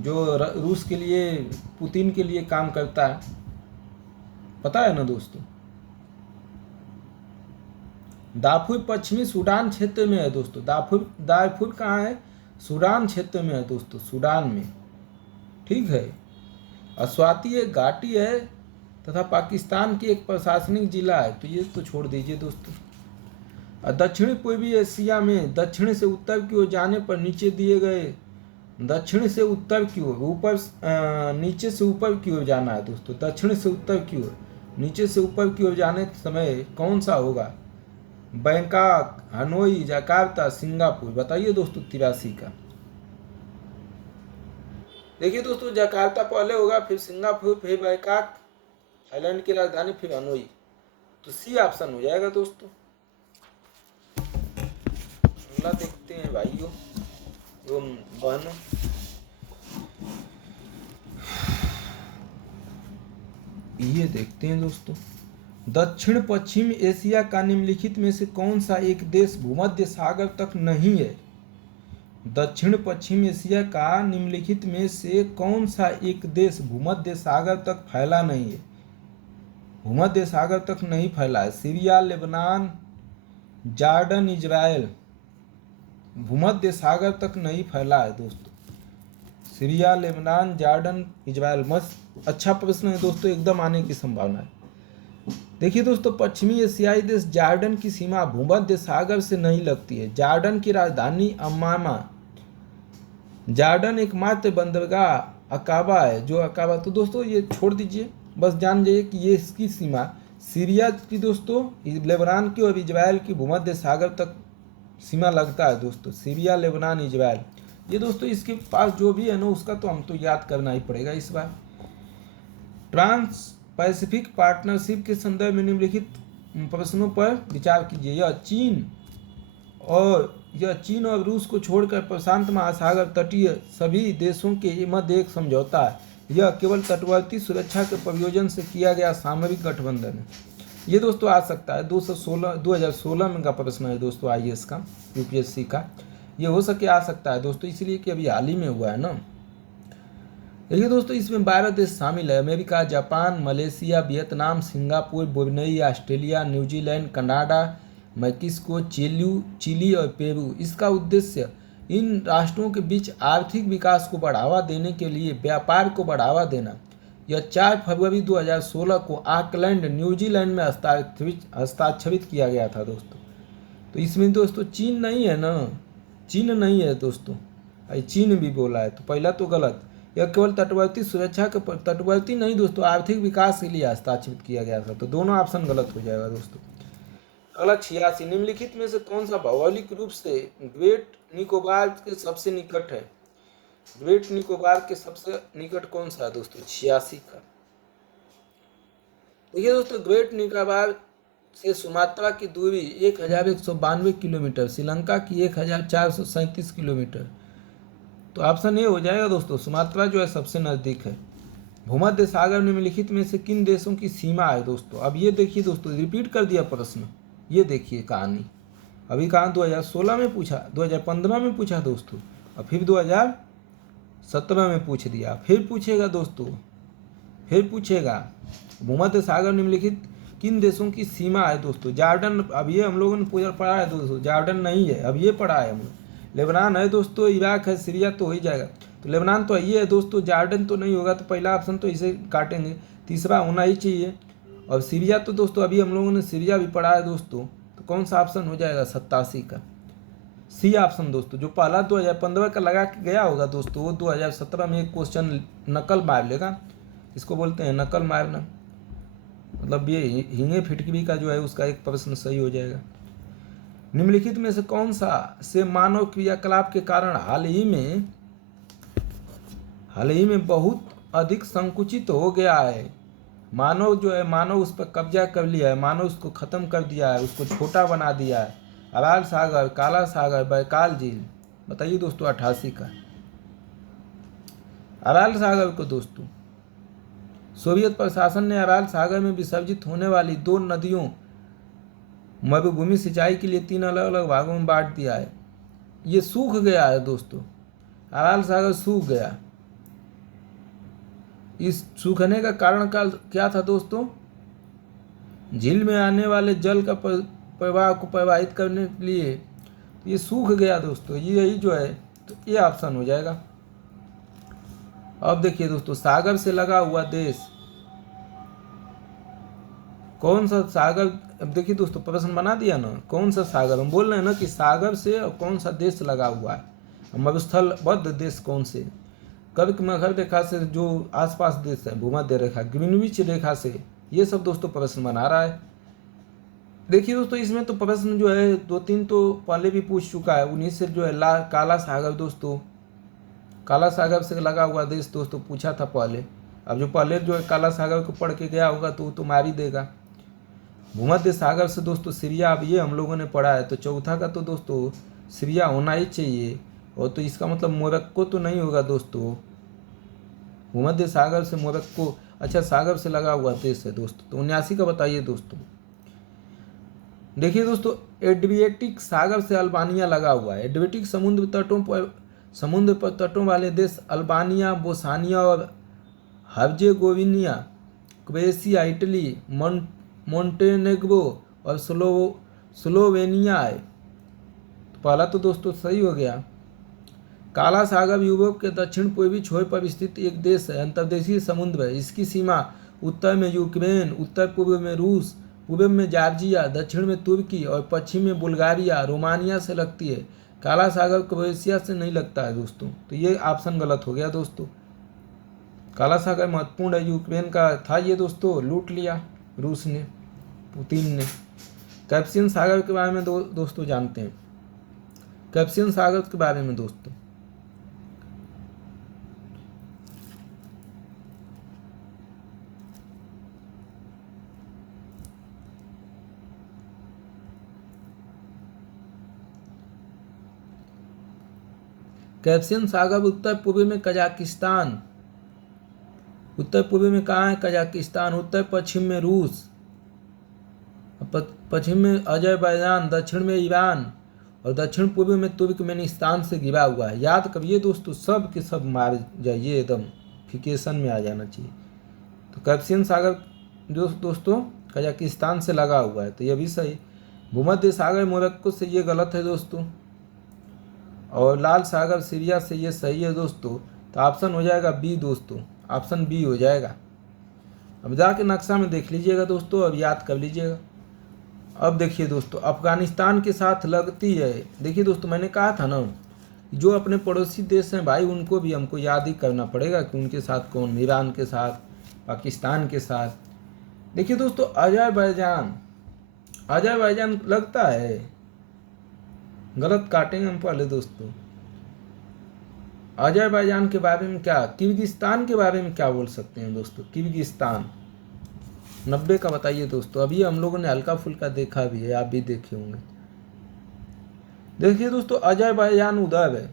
जो रूस के लिए, पुतिन के लिए काम करता है, पता है ना दोस्तों। दारफुर पश्चिमी सूडान क्षेत्र में है दोस्तों। दारफुर कहाँ है? सूडान क्षेत्र में है दोस्तों, सूडान में, ठीक है। अस्वाति एक घाटी है तथा पाकिस्तान की एक प्रशासनिक जिला है, तो ये तो छोड़ दीजिए दोस्तों। दक्षिणी पूर्वी एशिया में दक्षिण से उत्तर की ओर जाने पर नीचे दिए गए, दक्षिण से उत्तर की ओर, ऊपर नीचे से ऊपर की ओर जाना है दोस्तों। दक्षिण से उत्तर की ओर, नीचे से ऊपर की ओर जाने समय कौन सा होगा? Bangkok, Hanoi, Jakarta, Singapore. बताइए दोस्तों 83 का। देखिए दोस्तों जकार्ता पहले होगा, फिर सिंगापुर, फिर बैंकॉक थाईलैंड की राजधानी, फिर हनोई। तो सी ऑप्शन हो जाएगा दोस्तों। अगला देखते हैं भाइयों एवं बहनों। ये देखते हैं दोस्तों, दक्षिण पश्चिम एशिया का निम्नलिखित में से कौन सा एक देश भूमध्य सागर तक नहीं है? दक्षिण पश्चिम एशिया का निम्नलिखित में से कौन सा एक देश भूमध्य सागर तक फैला नहीं है? भूमध्य सागर तक नहीं फैला है। Syria, Lebanon, Jordan, Israel. भूमध्य सागर तक नहीं फैला है दोस्तों। Syria, Lebanon, Jordan, Israel. मस्त अच्छा प्रश्न है दोस्तों, एकदम आने की संभावना है। देखिए दोस्तों पश्चिमी एशियाई देश जॉर्डन की सीमा भूमध्य सागर से नहीं लगती है। जॉर्डन की राजधानी अम्मामा। जॉर्डन एकमात्र बंदरगाह अकाबा है, जो अकाबा, तो दोस्तों ये छोड़ दीजिए, बस जान जाइए कि ये इसकी सीमा सीरिया की दोस्तों, लेबनान की और इजराइल की भूमध्य सागर तक सीमा लगता है दोस्तों। सीरिया, लेबनान, इजराइल, ये दोस्तों इसके पास जो भी है ना उसका तो हम तो याद करना ही पड़ेगा इस बार। ट्रांस पैसिफिक पार्टनरशिप के संदर्भ में निम्नलिखित प्रश्नों पर विचार कीजिए। यह चीन और रूस को छोड़कर प्रशांत महासागर तटीय सभी देशों के मध्य एक समझौता है। यह केवल तटवर्ती सुरक्षा के प्रयोजन से किया गया सामरिक गठबंधन है। ये दोस्तों आ सकता है 2016 में का प्रश्न है दोस्तों, IAS का, UPSC का। ये हो सके आ सकता है दोस्तों, इसलिए कि अभी हाल ही में हुआ है ना। देखिए दोस्तों इसमें 12 देश शामिल है। America, Japan, Malaysia, Vietnam, Singapore, Brunei, Australia, New Zealand, Canada, Mexico, Chile और पेरू। इसका उद्देश्य इन राष्ट्रों के बीच आर्थिक विकास को बढ़ावा देने के लिए व्यापार को बढ़ावा देना। यह 4 फरवरी 2016 को ऑकलैंड, न्यूजीलैंड में हस्ताक्षरित किया गया था दोस्तों। तो इसमें दोस्तों चीन नहीं है ना, चीन नहीं है दोस्तों, चीन भी बोला है तो पहला तो गलत। यह केवल तटवर्ती सुरक्षा के तटवर्ती नहीं दोस्तों, आर्थिक विकास के लिए हस्ताक्षरित किया गया था। तो दोनों ऑप्शन गलत हो जाएगा दोस्तों। अगला 86, निम्नलिखित में से कौन सा भौगोलिक रूप से ग्रेट निकोबार के सबसे निकट है? ग्रेट निकोबार के सबसे निकट कौन सा है दोस्तों? 86 का। देखिए दोस्तों, ग्रेट निकोबार से सुमात्रा की दूरी 1192 किलोमीटर, श्रीलंका की 1437 किलोमीटर। तो ऑप्शन ए हो जाएगा दोस्तों, सुमात्रा जो है सबसे नज़दीक है। भूमध्य सागर निम्नलिखित में से किन देशों की सीमा है दोस्तों? अब ये देखिए दोस्तों, रिपीट कर दिया प्रश्न। ये देखिए कहानी, अभी कहाँ 2016 में पूछा, 2015 में पूछा दोस्तों, और फिर 2017 में पूछ दिया, फिर पूछेगा दोस्तों, फिर पूछेगा। भूमध्य सागर निम्नलिखित किन देशों की सीमा है दोस्तों? जॉर्डन, अब ये हम लोगों ने पढ़ा है दोस्तों, जॉर्डन नहीं है, अब ये पढ़ा है हमने। लेबनान है दोस्तों, इराक है, सीरिया तो हो ही जाएगा। तो लेबनान तो ये है दोस्तों, जॉर्डन तो नहीं होगा, तो पहला ऑप्शन तो इसे काटेंगे, तीसरा होना ही चाहिए। और सीरिया तो दोस्तों अभी हम लोगों ने सीरिया भी पढ़ा है दोस्तों, तो कौन सा ऑप्शन हो जाएगा? 87 का, सी ऑप्शन दोस्तों। जो पहला 2015 का लगा के गया होगा दोस्तों, वो 2017 में एक क्वेश्चन नकल मार लेगा, इसको बोलते हैं नकल मारना, मतलब ये हिंगे फिटकरी का जो है उसका एक प्रश्न सही हो जाएगा। निम्नलिखित में से कौन सा से मानव क्रियाकलाप के कारण हाल ही में बहुत अधिक संकुचित हो गया है? मानव जो है, मानव उस पर कब्जा कर लिया है, मानव उसको खत्म कर दिया है, उसको छोटा बना दिया है। अराल सागर, काला सागर, बैकाल झील। बताइए दोस्तों 88 का। अराल सागर को दोस्तों सोवियत प्रशासन ने अराल सागर में विसर्जित होने वाली 2 नदियों मरुभूमि सिंचाई के लिए 3 अलग अलग भागों में बांट दिया है। ये सूख गया है दोस्तों, अराल सागर सूख गया। इस सूखने का कारण क्या था दोस्तों? झील में आने वाले जल का प्रवाह को प्रवाहित करने के लिए ये सूख गया दोस्तों, यही जो है, तो ये ऑप्शन हो जाएगा। अब देखिए दोस्तों, सागर से लगा हुआ देश कौन सा? सागर, अब देखिए दोस्तों प्रश्न बना दिया ना, कौन सा सागर, हम बोल रहे हैं ना कि सागर से और कौन सा देश लगा हुआ है, मरुस्थलबद्ध देश कौन से? कर्क मगर रेखा से जो आसपास देश है, भूमध्य रेखा, ग्रीनविच रेखा से, ये सब दोस्तों प्रश्न बना रहा है। देखिए दोस्तों, इसमें तो प्रश्न जो है 2-3 तो पहले भी पूछ चुका है, उन्हीं से जो है काला सागर दोस्तों, काला सागर से लगा हुआ देश दोस्तों पूछा था पहले। अब जो पहले जो है काला सागर को पढ़ के गया होगा तो वो तो मार ही देगा। भूमध्य सागर से दोस्तों सीरिया, अब ये हम लोगों ने पढ़ा है, तो चौथा का तो दोस्तों सीरिया होना ही चाहिए। और तो इसका मतलब मोरक्को तो नहीं होगा दोस्तों, भूमध्य सागर से मोरक्को, अच्छा सागर से लगा हुआ देश है दोस्तों। तो 79 का बताइए दोस्तों। देखिए दोस्तों, एड्रियाटिक सागर से अल्बानिया लगा हुआ है। एड्रियाटिक समुद्र पर तटों वाले देश अल्बानिया, बोस्निया और हर्जेगोविना, क्रोएशिया, इटली, मोंटेनेग्रो और स्लोवेनिया है। तो पहला तो दोस्तों सही हो गया। काला सागर यूरोप के दक्षिण पूर्वी छोर पर स्थित एक देश है, अंतर्देशीय समुद्र है। इसकी सीमा उत्तर में यूक्रेन, उत्तर पूर्व में रूस, पूर्व में जॉर्जिया, दक्षिण में तुर्की और पश्चिम में बुल्गारिया, रोमानिया से लगती है। काला सागर क्रोएशिया से नहीं लगता है दोस्तों, तो ये ऑप्शन गलत हो गया दोस्तों। काला सागर महत्वपूर्ण है, यूक्रेन का था ये दोस्तों, लूट लिया रूस ने, पुतिन ने। कैस्पियन सागर के बारे में दोस्तों जानते हैं, कैस्पियन सागर के बारे में दोस्तों। कैस्पियन सागर उत्तर पूर्व में कजाकिस्तान, उत्तर पूर्व में कहाँ है? कजाकिस्तान। उत्तर पश्चिम में रूस, पश्चिम में अजरबैजान, दक्षिण में ईरान और दक्षिण पूर्व में तुर्कमेनिस्तान से घिरा हुआ है। याद करिए दोस्तों, सब के सब मार जाइए, एकदम फिकेशन में आ जाना चाहिए। तो कैस्पियन सागर जो दोस्तों कजाकिस्तान से लगा हुआ है, तो ये भी सही। भूमध्य सागर मोरक्को से, ये गलत है दोस्तों। और लाल सागर सीरिया से, ये सही है दोस्तों। तो ऑप्शन हो जाएगा बी दोस्तों, ऑप्शन बी हो जाएगा। अब जाके नक्शा में देख लीजिएगा दोस्तों, अब याद कर लीजिएगा। अब देखिए दोस्तों, अफगानिस्तान के साथ लगती है। देखिए दोस्तों, मैंने कहा था ना, जो अपने पड़ोसी देश हैं भाई, उनको भी हमको याद ही करना पड़ेगा कि उनके साथ कौन, ईरान के साथ, पाकिस्तान के साथ। देखिए दोस्तों, अजरबैजान, अजरबैजान लगता है, गलत काटेंगे हम पहले दोस्तों। अजरबैजान के बारे में क्या, किर्गिस्तान के बारे में क्या बोल सकते हैं दोस्तों? किर्गिस्तान 90 का बताइए दोस्तों। अभी हम लोगों ने हल्का फुल्का देखा भी है, आप भी देखे होंगे। देखिए दोस्तों, अजरबैजान उधर है,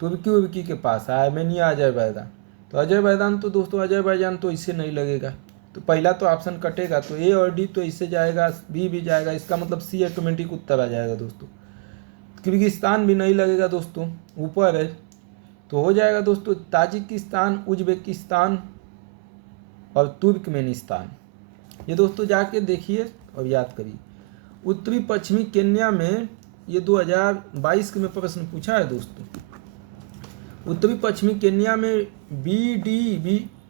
तुर्की के पास है, आर्मेनिया अजरबैजान। तो अजरबैजान तो दोस्तों, अजरबैजान तो इससे नहीं लगेगा, तो पहला तो ऑप्शन कटेगा, तो ए और डी तो इससे जाएगा, बी भी जाएगा, इसका मतलब सी ऑटोमेटिक उत्तर आ जाएगा दोस्तों। किर्गिस्तान भी नहीं लगेगा दोस्तों, ऊपर है, तो हो जाएगा दोस्तों ताजिकिस्तान, उज्बेकिस्तान और तुर्कमेनिस्तान। ये दोस्तों जाके देखिए और याद करिए। उत्तरी पश्चिमी केन्या में, ये 2022 में प्रश्न पूछा है दोस्तों। उत्तरी पश्चिमी केन्या में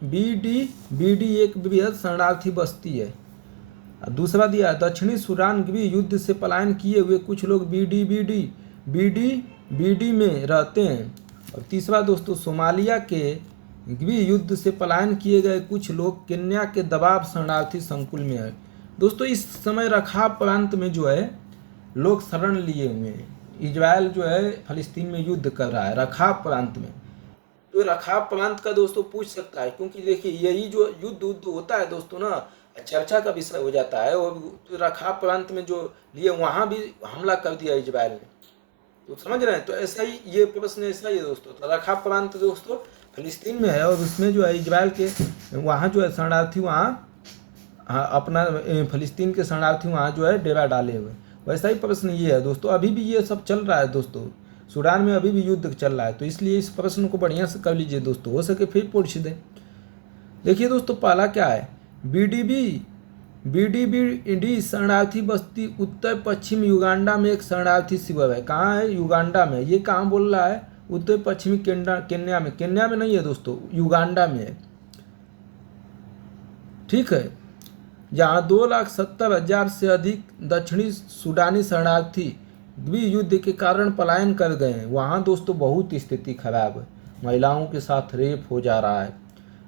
बीडी एक बृहद शरणार्थी बस्ती है। दूसरा दिया, दक्षिणी सूडान गृह युद्ध से पलायन किए हुए कुछ लोग बीडी में रहते हैं। और तीसरा दोस्तों, सोमालिया के गृह युद्ध से पलायन किए गए कुछ लोग केन्या के दबाव शरणार्थी संकुल में है। दोस्तों, इस समय रखाव प्रांत में जो है लोग शरण लिए हुए हैं। इजराइल जो है फलस्तीन में युद्ध कर रहा है रखाव प्रांत में। तो रखाव प्रांत का दोस्तों पूछ सकता है, क्योंकि देखिए यही जो युद्ध होता है दोस्तों ना, चर्चा का विषय हो जाता है। और तो रखाव प्रांत में जो लिए, वहाँ भी हमला कर दिया इजराइल ने, तो समझ रहे हैं। तो ऐसा ही ये प्रश्न ऐसा ही है दोस्तों। तो रखाव प्रांत दोस्तों फलस्तीन में है, और उसमें जो है इजराइल के वहाँ जो है शरणार्थी, वहाँ अपना फलस्तीन के शरणार्थी वहाँ जो है डेरा डाले हुए। वैसा ही प्रश्न ये है दोस्तों। अभी भी ये सब चल रहा है दोस्तों, सूडान में अभी भी युद्ध चल रहा है, तो इसलिए इस प्रश्न को बढ़िया से कर लीजिए दोस्तों, हो सके फिर पूछ दें। देखिए दोस्तों, पहला क्या है, बीडीबी शरणार्थी बस्ती उत्तर पश्चिम युगांडा में एक शरणार्थी शिविर है। कहाँ है? युगांडा में। ये कहाँ बोल रहा है? उत्तर पश्चिमी केन्या में। केन्या में नहीं है दोस्तों, युगांडा में है, ठीक है। जहाँ 2,70,000 से अधिक दक्षिणी सूडानी शरणार्थी गृह युद्ध के कारण पलायन कर गए हैं। वहाँ दोस्तों बहुत स्थिति खराब है, महिलाओं के साथ रेप हो जा रहा है।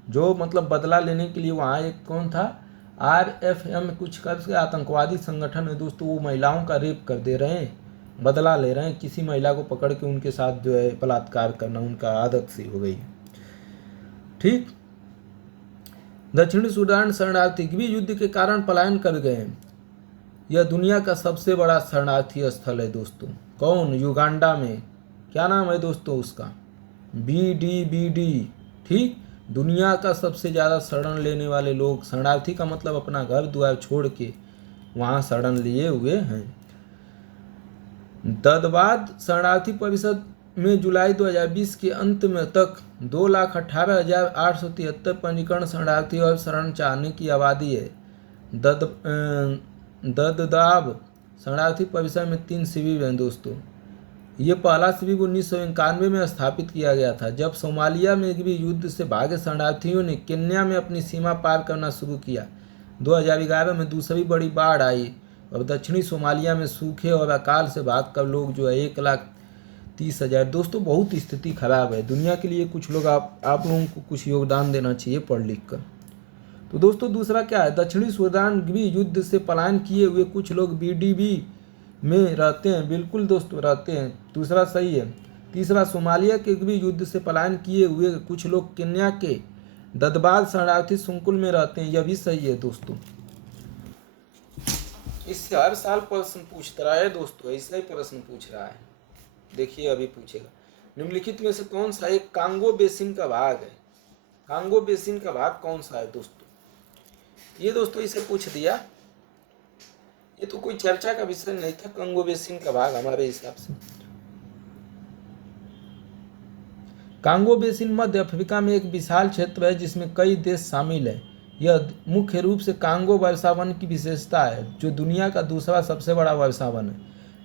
जो मतलब बदला लेने के लिए वहाँ एक कौन था, RFM कुछ करके आतंकवादी संगठन है दोस्तों, वो महिलाओं का रेप कर दे रहे हैं, बदला ले रहे हैं। किसी महिला को पकड़ के उनके साथ जो है बलात्कार करना उनका आदत सी हो गई है, ठीक। दक्षिणी सूडान शरणार्थी गृह युद्ध के कारण पलायन कर गए हैं। यह दुनिया का सबसे बड़ा शरणार्थी स्थल है दोस्तों। कौन? युगांडा में। क्या नाम है दोस्तों उसका? BDBD, ठीक। दुनिया का सबसे ज़्यादा शरण लेने वाले लोग, शरणार्थी का मतलब अपना घर द्वार छोड़ के वहाँ शरण लिए हुए हैं। ददबाद शरणार्थी परिषद में जुलाई 2020 के अंत में तक 2,18,873 पंजीकरण शरणार्थी और शरण चाहने की आबादी है। दददाब शरणार्थी परिसर में 3 शिविर हैं दोस्तों। ये पहला शिविर 1991 में स्थापित किया गया था, जब सोमालिया में गृह युद्ध से भागे शरणार्थियों ने केन्या में अपनी सीमा पार करना शुरू किया। 2011 में दूसरी बड़ी बाढ़ आई और दक्षिणी सोमालिया में सूखे और अकाल से भागकर लोग जो है 1,30,000। दोस्तों बहुत स्थिति खराब है दुनिया के लिए। कुछ लोग आप लोगों को कुछ योगदान देना चाहिए पढ़ लिख कर। तो दोस्तों दूसरा क्या है, दक्षिणी सूडान गृह युद्ध से पलायन किए हुए कुछ लोग BDB में रहते हैं। बिल्कुल दोस्तों रहते हैं, दूसरा सही है। तीसरा, सोमालिया के गृह युद्ध से पलायन किए हुए कुछ लोग केन्या के ददबाद शरणार्थी संकुल में रहते हैं, यह भी सही है दोस्तों। इससे हर साल प्रश्न पूछता रहा है दोस्तों, ऐसा ही प्रश्न पूछ रहा है। देखिए अभी पूछेगा, निम्नलिखित में से कौन सा एक कांगो बेसिन का भाग है? कांगो बेसिन का भाग कौन सा है दोस्तों? ये दोस्तों इसे पूछ दिया, ये तो कोई चर्चा का विषय नहीं था। कांगो बेसिन का भाग हमारे हिसाब से, कांगो बेसिन मध्य अफ्रीका में एक विशाल क्षेत्र है जिसमें कई देश शामिल हैं। यह मुख्य रूप से कांगो वर्षावन की विशेषता है, जो दुनिया का दूसरा सबसे बड़ा वर्षावन है।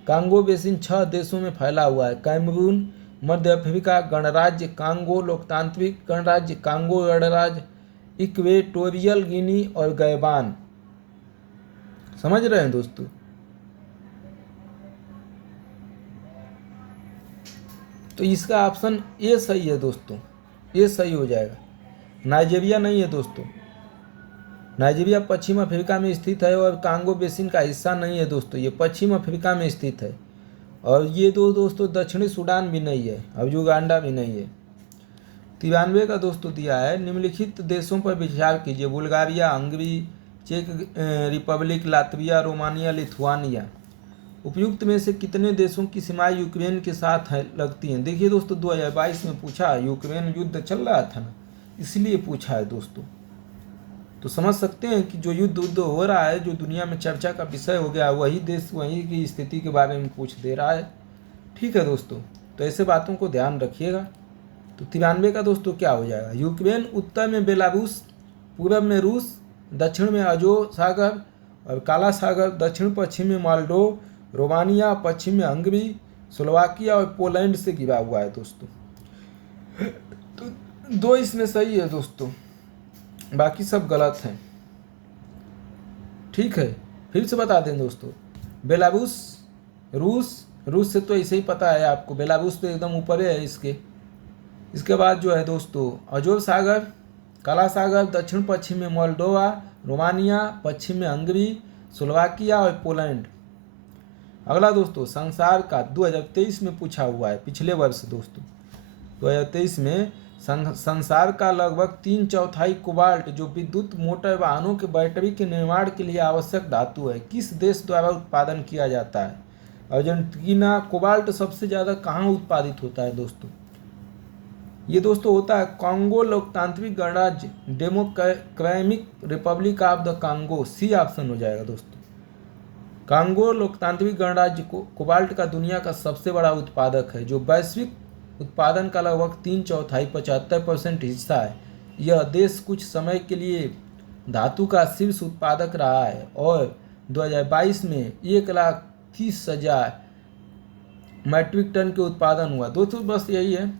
कांगो बेसिन 6 देशों में फैला हुआ है: कैमरून, मध्य अफ्रीका गणराज्य कांगो, लोकतांत्रिक गणराज्य कांगो गणराज्य, इक्वेटोरियल गिनी और गैबान। समझ रहे हैं दोस्तों? तो इसका ऑप्शन ए सही है दोस्तों, ये सही हो जाएगा। नाइजीरिया नहीं है दोस्तों, नाइजीरिया पश्चिम अफ्रीका में स्थित है और कांगो बेसिन का हिस्सा नहीं है दोस्तों, ये पश्चिम अफ्रीका में स्थित है। और ये दोस्तों दक्षिणी सूडान भी नहीं है और युगांडा भी नहीं है। 93 का दोस्तों दिया है, निम्नलिखित देशों पर विचार कीजिए, बुल्गारिया, हंगरी, चेक रिपब्लिक, लातविया, रोमानिया, लिथुआनिया। उपयुक्त में से कितने देशों की सीमाएं यूक्रेन के साथ लगती हैं? देखिए दोस्तों 2022 में पूछा, यूक्रेन युद्ध चल रहा था ना, इसलिए पूछा है दोस्तों। तो समझ सकते हैं कि जो युद्ध हो रहा है, जो दुनिया में चर्चा का विषय हो गया, वही देश वहीं की स्थिति के बारे में पूछ दे रहा है। ठीक है दोस्तों, तो ऐसे बातों को ध्यान रखिएगा। तो 93 का दोस्तों क्या हो जाएगा? यूक्रेन, उत्तर में बेलारूस, पूर्व में रूस, दक्षिण में अजोव सागर और काला सागर, दक्षिण पश्चिम में मोल्डोव, रोमानिया, पश्चिम में हंगरी, स्लोवाकिया और पोलैंड से घिरा हुआ है दोस्तों। तो 2 इसमें सही है दोस्तों, बाकी सब गलत हैं। ठीक है, फिर से बता दें दोस्तों, बेलारूस, रूस से तो ऐसे ही पता है आपको, बेलारूस तो एकदम ऊपर है इसके बाद जो है दोस्तों अजोव सागर, काला सागर, दक्षिण पश्चिम में मोल्डोवा, रोमानिया, पश्चिम में हंगरी, स्लोवाकिया और पोलैंड। अगला दोस्तों, संसार का 2023 में पूछा हुआ है, पिछले वर्ष दोस्तों 2023 में संसार का लगभग 3/4 कोबाल्ट, जो विद्युत मोटर वाहनों के बैटरी के निर्माण के लिए आवश्यक धातु है, किस देश द्वारा उत्पादन किया जाता है? अर्जेंटीना। कोबाल्ट सबसे ज़्यादा कहाँ उत्पादित होता है दोस्तों? ये दोस्तों होता है कांगो लोकतांत्रिक गणराज्य, Democratic Republic of the Congo, C option हो जाएगा दोस्तों। कांगो लोकतांत्रिक गणराज्य कोबाल्ट का दुनिया का सबसे बड़ा उत्पादक है, जो वैश्विक उत्पादन का लगभग 3/4 75% हिस्सा है। यह देश कुछ समय के लिए धातु का शीर्ष उत्पादक रहा है और 2022 में 1,30,000 मैट्रिक टन के उत्पादन हुआ। दोस्तों बस यही है,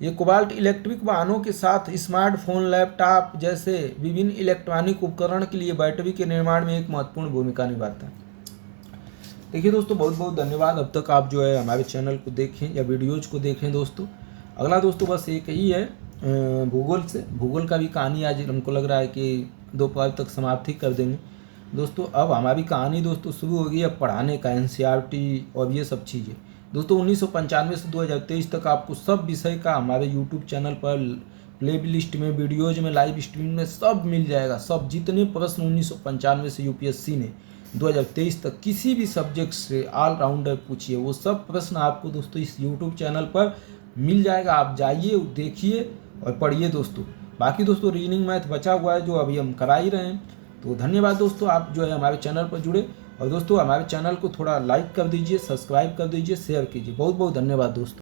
ये कोबाल्ट इलेक्ट्रिक वाहनों के साथ स्मार्टफोन, लैपटॉप जैसे विभिन्न इलेक्ट्रॉनिक उपकरण के लिए बैटरी के निर्माण में एक महत्वपूर्ण भूमिका निभाता है। देखिए दोस्तों, बहुत बहुत धन्यवाद। अब तक आप जो है हमारे चैनल को देखें या वीडियोज को देखें दोस्तों। अगला दोस्तों बस एक ही है, भूगोल से, भूगोल का भी कहानी आज हमको लग रहा है कि दोपहर तक समाप्ति कर देंगे दोस्तों। अब हमारी कहानी दोस्तों शुरू होगी अब पढ़ाने का, NCERT और ये सब चीज़ें दोस्तों। 1995 से 2023 तक आपको सब विषय का हमारे YouTube चैनल पर प्ले लिस्ट में, वीडियोज में, लाइव स्ट्रीम में सब मिल जाएगा। सब जितने प्रश्न 1995 से UPSC ने 2023 तक किसी भी सब्जेक्ट से ऑलराउंडर पूछिए, वो सब प्रश्न आपको दोस्तों इस YouTube चैनल पर मिल जाएगा। आप जाइए, देखिए और पढ़िए दोस्तों। बाकी दोस्तों रीजनिंग मैथ बचा हुआ है जो अभी हम करा ही रहे हैं। तो धन्यवाद दोस्तों, आप जो है हमारे चैनल पर जुड़े, और दोस्तों हमारे चैनल को थोड़ा लाइक कर दीजिए, सब्सक्राइब कर दीजिए, शेयर कीजिए। बहुत बहुत धन्यवाद दोस्तों।